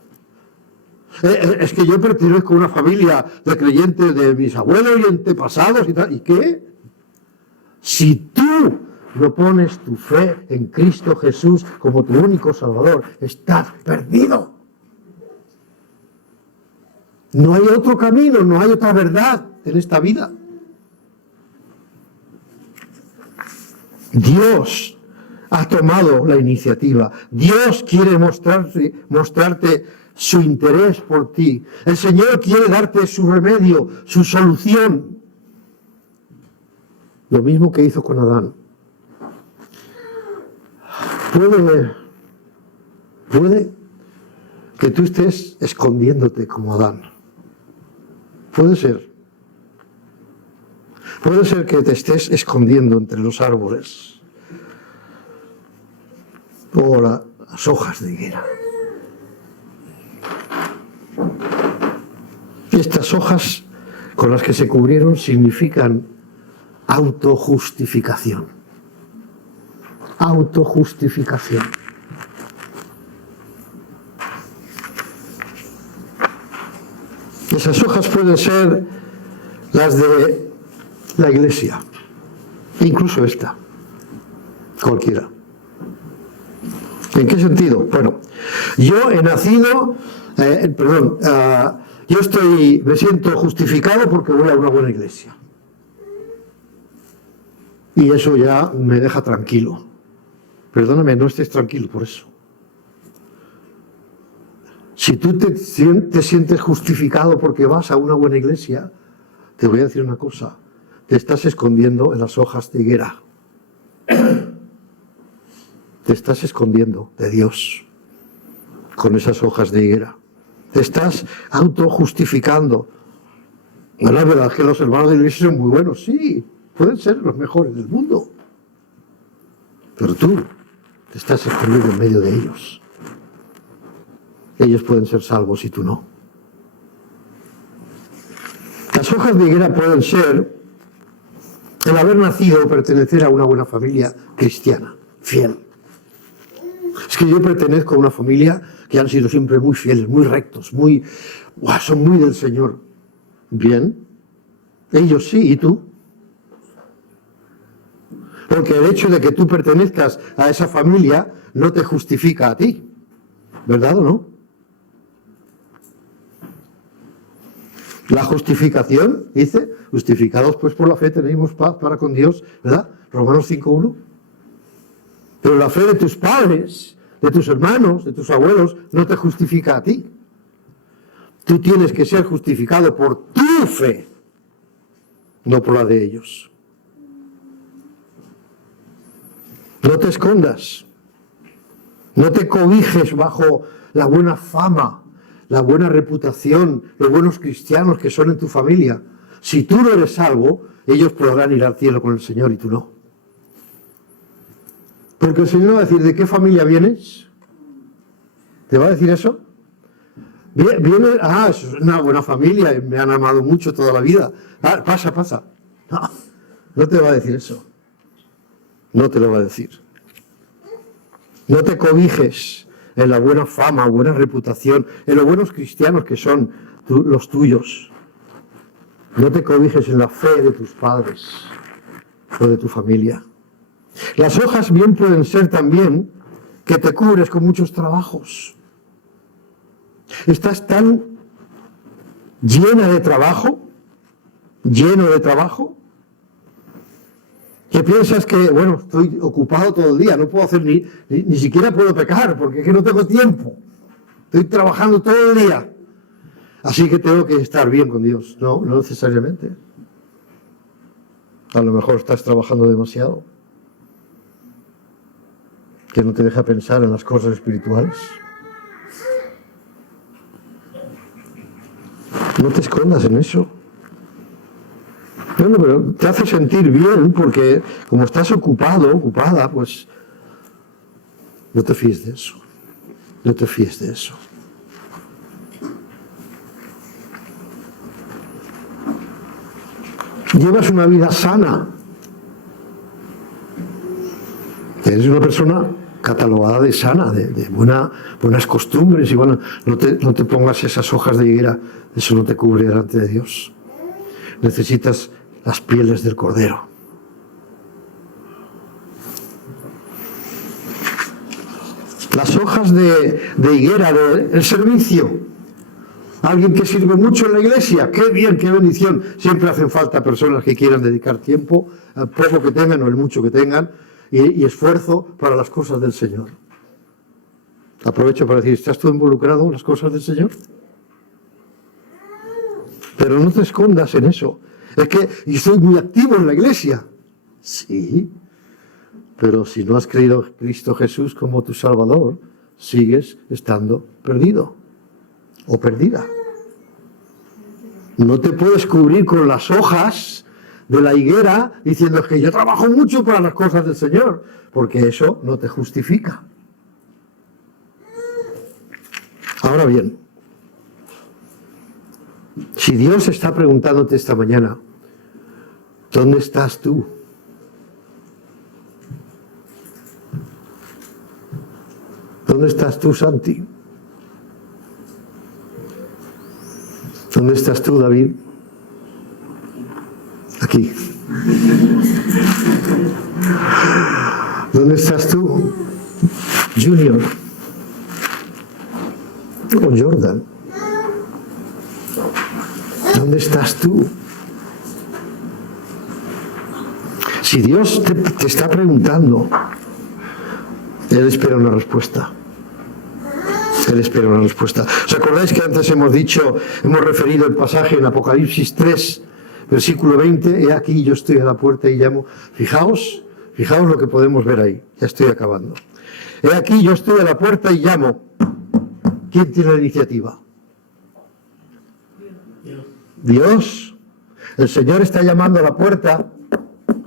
Es que yo pertenezco a una familia de creyentes de mis abuelos y antepasados y tal. ¿Y qué? Si tú no pones tu fe en Cristo Jesús como tu único Salvador, estás perdido. No hay otro camino, no hay otra verdad en esta vida. Dios ha tomado la iniciativa. Dios quiere mostrarte su interés por ti. El Señor quiere darte su remedio, su solución. Lo mismo que hizo con Adán. Puede que tú estés escondiéndote como Adán. Puede ser. Puede ser que te estés escondiendo entre los árboles o las hojas de higuera. Y estas hojas con las que se cubrieron significan autojustificación. Autojustificación. Esas hojas pueden ser las de la iglesia, incluso esta, cualquiera. ¿En qué sentido? Bueno, yo he nacido, me siento justificado porque voy a una buena iglesia. Y eso ya me deja tranquilo. Perdóname, no estés tranquilo por eso. Si tú te sientes justificado porque vas a una buena iglesia, te voy a decir una cosa, te estás escondiendo en las hojas de higuera. Te estás escondiendo de Dios con esas hojas de higuera. Te estás autojustificando. Bueno, es verdad que los hermanos de la iglesia son muy buenos, sí, pueden ser los mejores del mundo. Pero tú te estás escondiendo en medio de ellos. Ellos pueden ser salvos y tú no. Las hojas de higuera pueden ser el haber nacido o pertenecer a una buena familia cristiana, fiel. Es que yo pertenezco a una familia que han sido siempre muy fieles, muy rectos, son muy del Señor. Bien, ellos sí, ¿y tú? Porque el hecho de que tú pertenezcas a esa familia no te justifica a ti, ¿verdad o no? La justificación, dice, justificados pues por la fe tenemos paz para con Dios, ¿verdad? Romanos 5:1. Pero la fe de tus padres, de tus hermanos, de tus abuelos, no te justifica a ti. Tú tienes que ser justificado por tu fe, no por la de ellos. No te escondas, no te cobijes bajo la buena fama, la buena reputación, los buenos cristianos que son en tu familia. Si tú no eres salvo, ellos podrán ir al cielo con el Señor y tú no. Porque el Señor va a decir, ¿de qué familia vienes? ¿Te va a decir eso? Viene, es una buena familia, y me han amado mucho toda la vida. Pasa. No te va a decir eso. No te lo va a decir. No te cobijes en la buena fama, buena reputación, en los buenos cristianos que son los tuyos. No te cobijes en la fe de tus padres o de tu familia. Las hojas bien pueden ser también que te cubres con muchos trabajos. Estás tan lleno de trabajo, que piensas que, estoy ocupado todo el día, no puedo hacer ni siquiera puedo pecar, porque es que no tengo tiempo. Estoy trabajando todo el día. Así que tengo que estar bien con Dios. No necesariamente. A lo mejor estás trabajando demasiado, que no te deja pensar en las cosas espirituales. No te escondas en eso. Pero te hace sentir bien porque como estás ocupada, pues no te fíes de eso. No te fíes de eso. Llevas una vida sana. Eres una persona catalogada de sana, de buenas costumbres. Y no te pongas esas hojas de higuera. Eso no te cubre delante de Dios. Necesitas las pieles del Cordero. Las hojas de higuera del servicio. Alguien que sirve mucho en la iglesia. ¡Qué bien, qué bendición! Siempre hacen falta personas que quieran dedicar tiempo, al poco que tengan o el mucho que tengan, y esfuerzo para las cosas del Señor. Aprovecho para decir, ¿estás tú involucrado en las cosas del Señor? Pero no te escondas en eso. Es que yo soy muy activo en la iglesia. Sí, pero si no has creído en Cristo Jesús como tu Salvador, sigues estando perdido o perdida. No te puedes cubrir con las hojas de la higuera diciendo que yo trabajo mucho para las cosas del Señor, porque eso no te justifica. Ahora bien, si Dios está preguntándote esta mañana, ¿dónde estás tú? ¿Dónde estás tú, Santi? ¿Dónde estás tú, David? Aquí. ¿Dónde estás tú, Junior? O Jordan. ¿Dónde estás tú? Si Dios te está preguntando, Él espera una respuesta. Él espera una respuesta. ¿Os acordáis que antes hemos referido el pasaje en Apocalipsis 3, versículo 20? He aquí, yo estoy a la puerta y llamo. Fijaos lo que podemos ver ahí. Ya estoy acabando. He aquí, yo estoy a la puerta y llamo. ¿Quién tiene la iniciativa? Dios. El Señor está llamando a la puerta.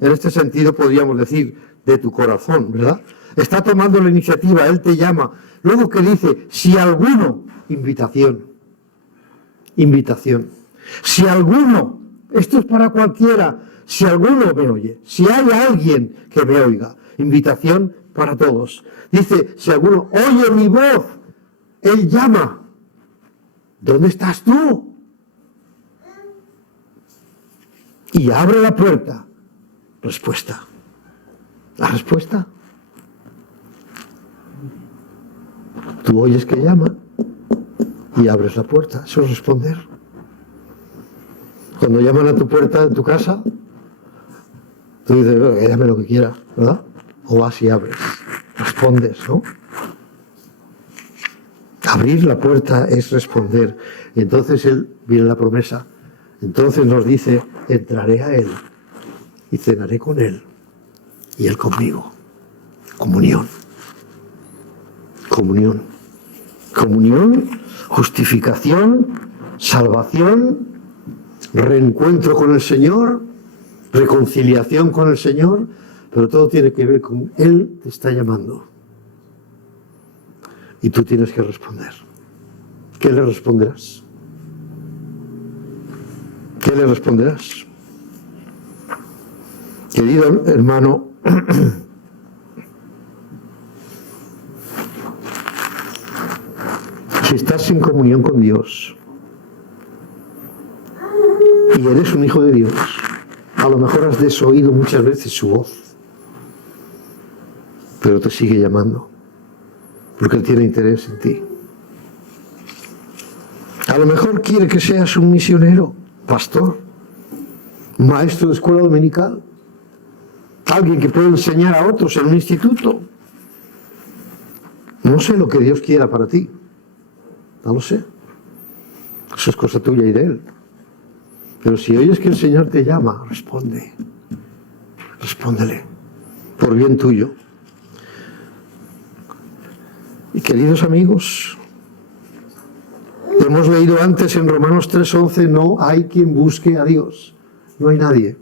En este sentido podríamos decir de tu corazón, ¿verdad? Está tomando la iniciativa, Él te llama. Luego que dice, si alguno, invitación. Si alguno, esto es para cualquiera, si alguno me oye, si hay alguien que me oiga, invitación para todos. Dice, si alguno oye mi voz, Él llama. ¿Dónde estás tú? Y abre la puerta. Respuesta. La respuesta. Tú oyes que llama y abres la puerta. Eso es responder. Cuando llaman a tu puerta en tu casa, tú dices, que llame lo que quiera, ¿verdad? O vas y abres. Respondes, ¿no? Abrir la puerta es responder. Y entonces viene la promesa. Entonces nos dice, entraré a Él y cenaré con Él y Él conmigo. Comunión. Comunión, justificación, salvación, reencuentro con el Señor, reconciliación con el Señor, pero todo tiene que ver con Él te está llamando. Y tú tienes que responder. ¿Qué le responderás? ¿Qué le responderás? Querido hermano, si estás en comunión con Dios y eres un hijo de Dios, a lo mejor has desoído muchas veces su voz, pero te sigue llamando, porque Él tiene interés en ti. A lo mejor quiere que seas un misionero, pastor, maestro de escuela dominical, alguien que pueda enseñar a otros en un instituto. No sé lo que Dios quiera para ti, no lo sé. Eso es cosa tuya y de Él. Pero si oyes que el Señor te llama, responde. Respóndele, por bien tuyo. Y queridos amigos, hemos leído antes en Romanos 3:11, no hay quien busque a Dios. No hay nadie.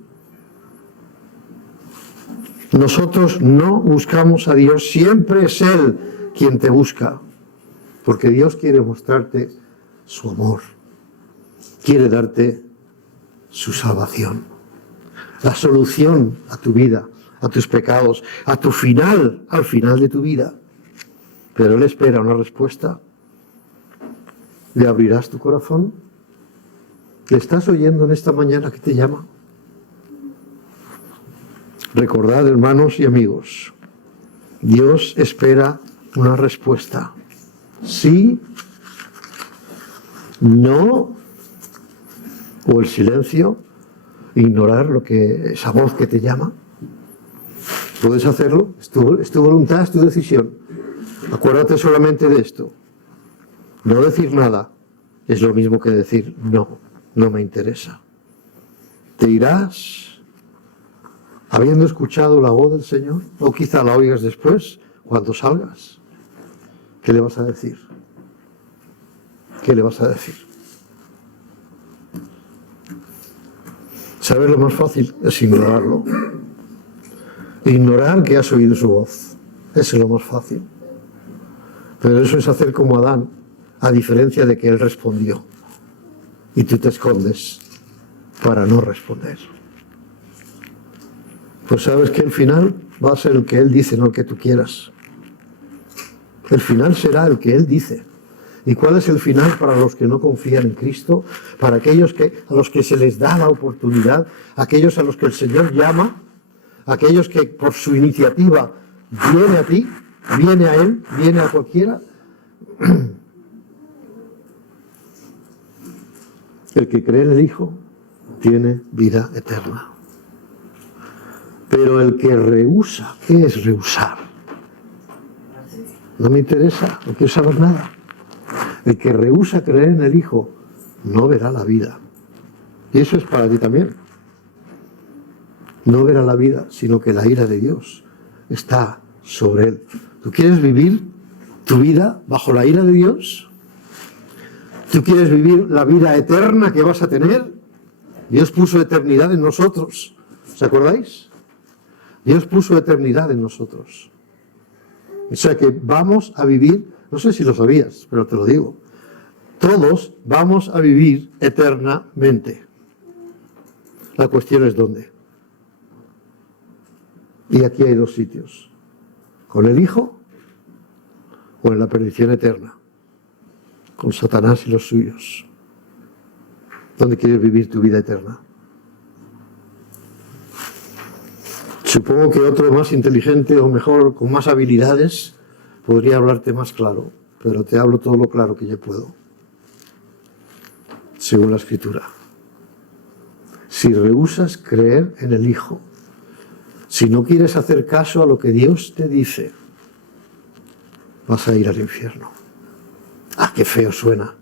Nosotros no buscamos a Dios, siempre es Él quien te busca. Porque Dios quiere mostrarte su amor. Quiere darte su salvación. La solución a tu vida, a tus pecados, a tu final, al final de tu vida. Pero Él espera una respuesta. ¿Le abrirás tu corazón? ¿Le estás oyendo en esta mañana que te llama? Recordad, hermanos y amigos, Dios espera una respuesta. Sí, no, o el silencio, ignorar esa voz que te llama. Puedes hacerlo, es tu voluntad, es tu decisión. Acuérdate solamente de esto. No decir nada es lo mismo que decir no, no me interesa. Te irás habiendo escuchado la voz del Señor, o quizá la oigas después, cuando salgas. ¿Qué le vas a decir? ¿Qué le vas a decir? ¿Sabes lo más fácil? Es ignorarlo. Ignorar que has oído su voz. Eso es lo más fácil. Pero eso es hacer como Adán, a diferencia de que él respondió. Y tú te escondes para no responder. Pues sabes que el final va a ser el que Él dice, no el que tú quieras. El final será el que Él dice. ¿Y cuál es el final para los que no confían en Cristo? Para aquellos a los que se les da la oportunidad, aquellos a los que el Señor llama, aquellos que por su iniciativa viene a ti, viene a Él, viene a cualquiera. El que cree en el Hijo tiene vida eterna. Pero el que rehúsa, ¿qué es rehusar? No me interesa, no quiero saber nada. El que rehúsa creer en el Hijo no verá la vida. Y eso es para ti también. No verá la vida, sino que la ira de Dios está sobre él. ¿Tú quieres vivir tu vida bajo la ira de Dios? ¿Tú quieres vivir la vida eterna que vas a tener? Dios puso eternidad en nosotros. ¿Os acordáis? Dios puso eternidad en nosotros. O sea que vamos a vivir, no sé si lo sabías, pero te lo digo, todos vamos a vivir eternamente. La cuestión es dónde. Y aquí hay dos sitios, con el Hijo o en la perdición eterna, con Satanás y los suyos. ¿Dónde quieres vivir tu vida eterna? Supongo que otro más inteligente o mejor, con más habilidades, podría hablarte más claro, pero te hablo todo lo claro que yo puedo, según la Escritura. Si rehusas creer en el Hijo, si no quieres hacer caso a lo que Dios te dice, vas a ir al infierno. ¡Ah, qué feo suena!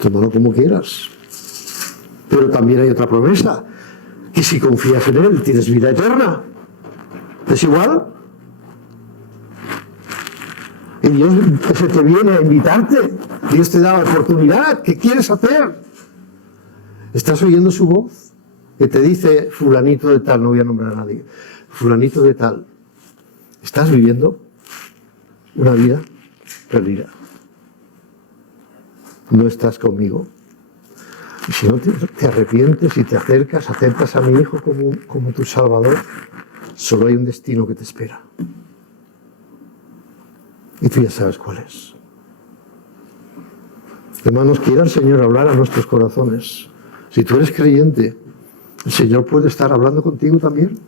Tómalo como quieras. Pero también hay otra promesa, que si confías en Él tienes vida eterna. ¿Es igual? Y Dios se te viene a invitarte. Dios te da la oportunidad. ¿Qué quieres hacer? ¿Estás oyendo su voz? Que te dice fulanito de tal, no voy a nombrar a nadie, fulanito de tal. ¿Estás viviendo una vida perdida? no estás conmigo. Y si no te arrepientes y te acercas a mi Hijo como tu Salvador, solo hay un destino que te espera. Y tú ya sabes cuál es. Hermanos, quiera el Señor hablar a nuestros corazones. Si tú eres creyente, el Señor puede estar hablando contigo también.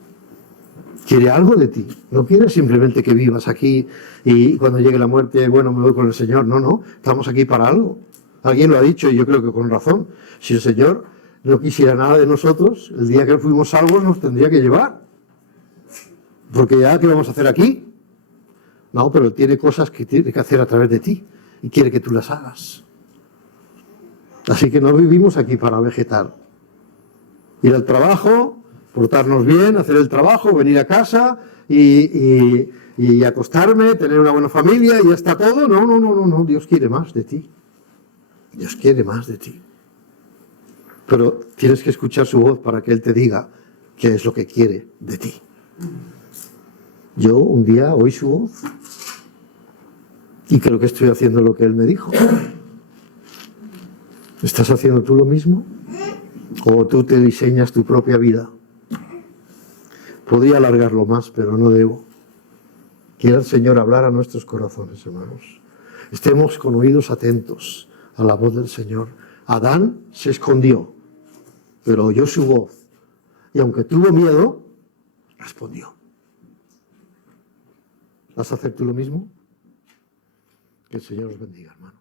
Quiere algo de ti. No quiere simplemente que vivas aquí y cuando llegue la muerte, bueno, me voy con el Señor. No. Estamos aquí para algo. Alguien lo ha dicho y yo creo que con razón. Si el Señor no quisiera nada de nosotros, el día que fuimos salvos nos tendría que llevar. Porque ya, ¿qué vamos a hacer aquí? No, pero tiene cosas que tiene que hacer a través de ti y quiere que tú las hagas. Así que no vivimos aquí para vegetar. Ir al trabajo, portarnos bien, hacer el trabajo, venir a casa y acostarme, tener una buena familia y ya está todo. No. Dios quiere más de ti. Dios quiere más de ti. Pero tienes que escuchar su voz para que Él te diga qué es lo que quiere de ti. Yo un día oí su voz y creo que estoy haciendo lo que Él me dijo. ¿Estás haciendo tú lo mismo? ¿O tú te diseñas tu propia vida? Podría alargarlo más, pero no debo. Quiera el Señor hablar a nuestros corazones, hermanos. Estemos con oídos atentos a la voz del Señor. Adán se escondió, pero oyó su voz. Y aunque tuvo miedo, respondió. ¿Vas a hacer tú lo mismo? Que el Señor os bendiga, hermano.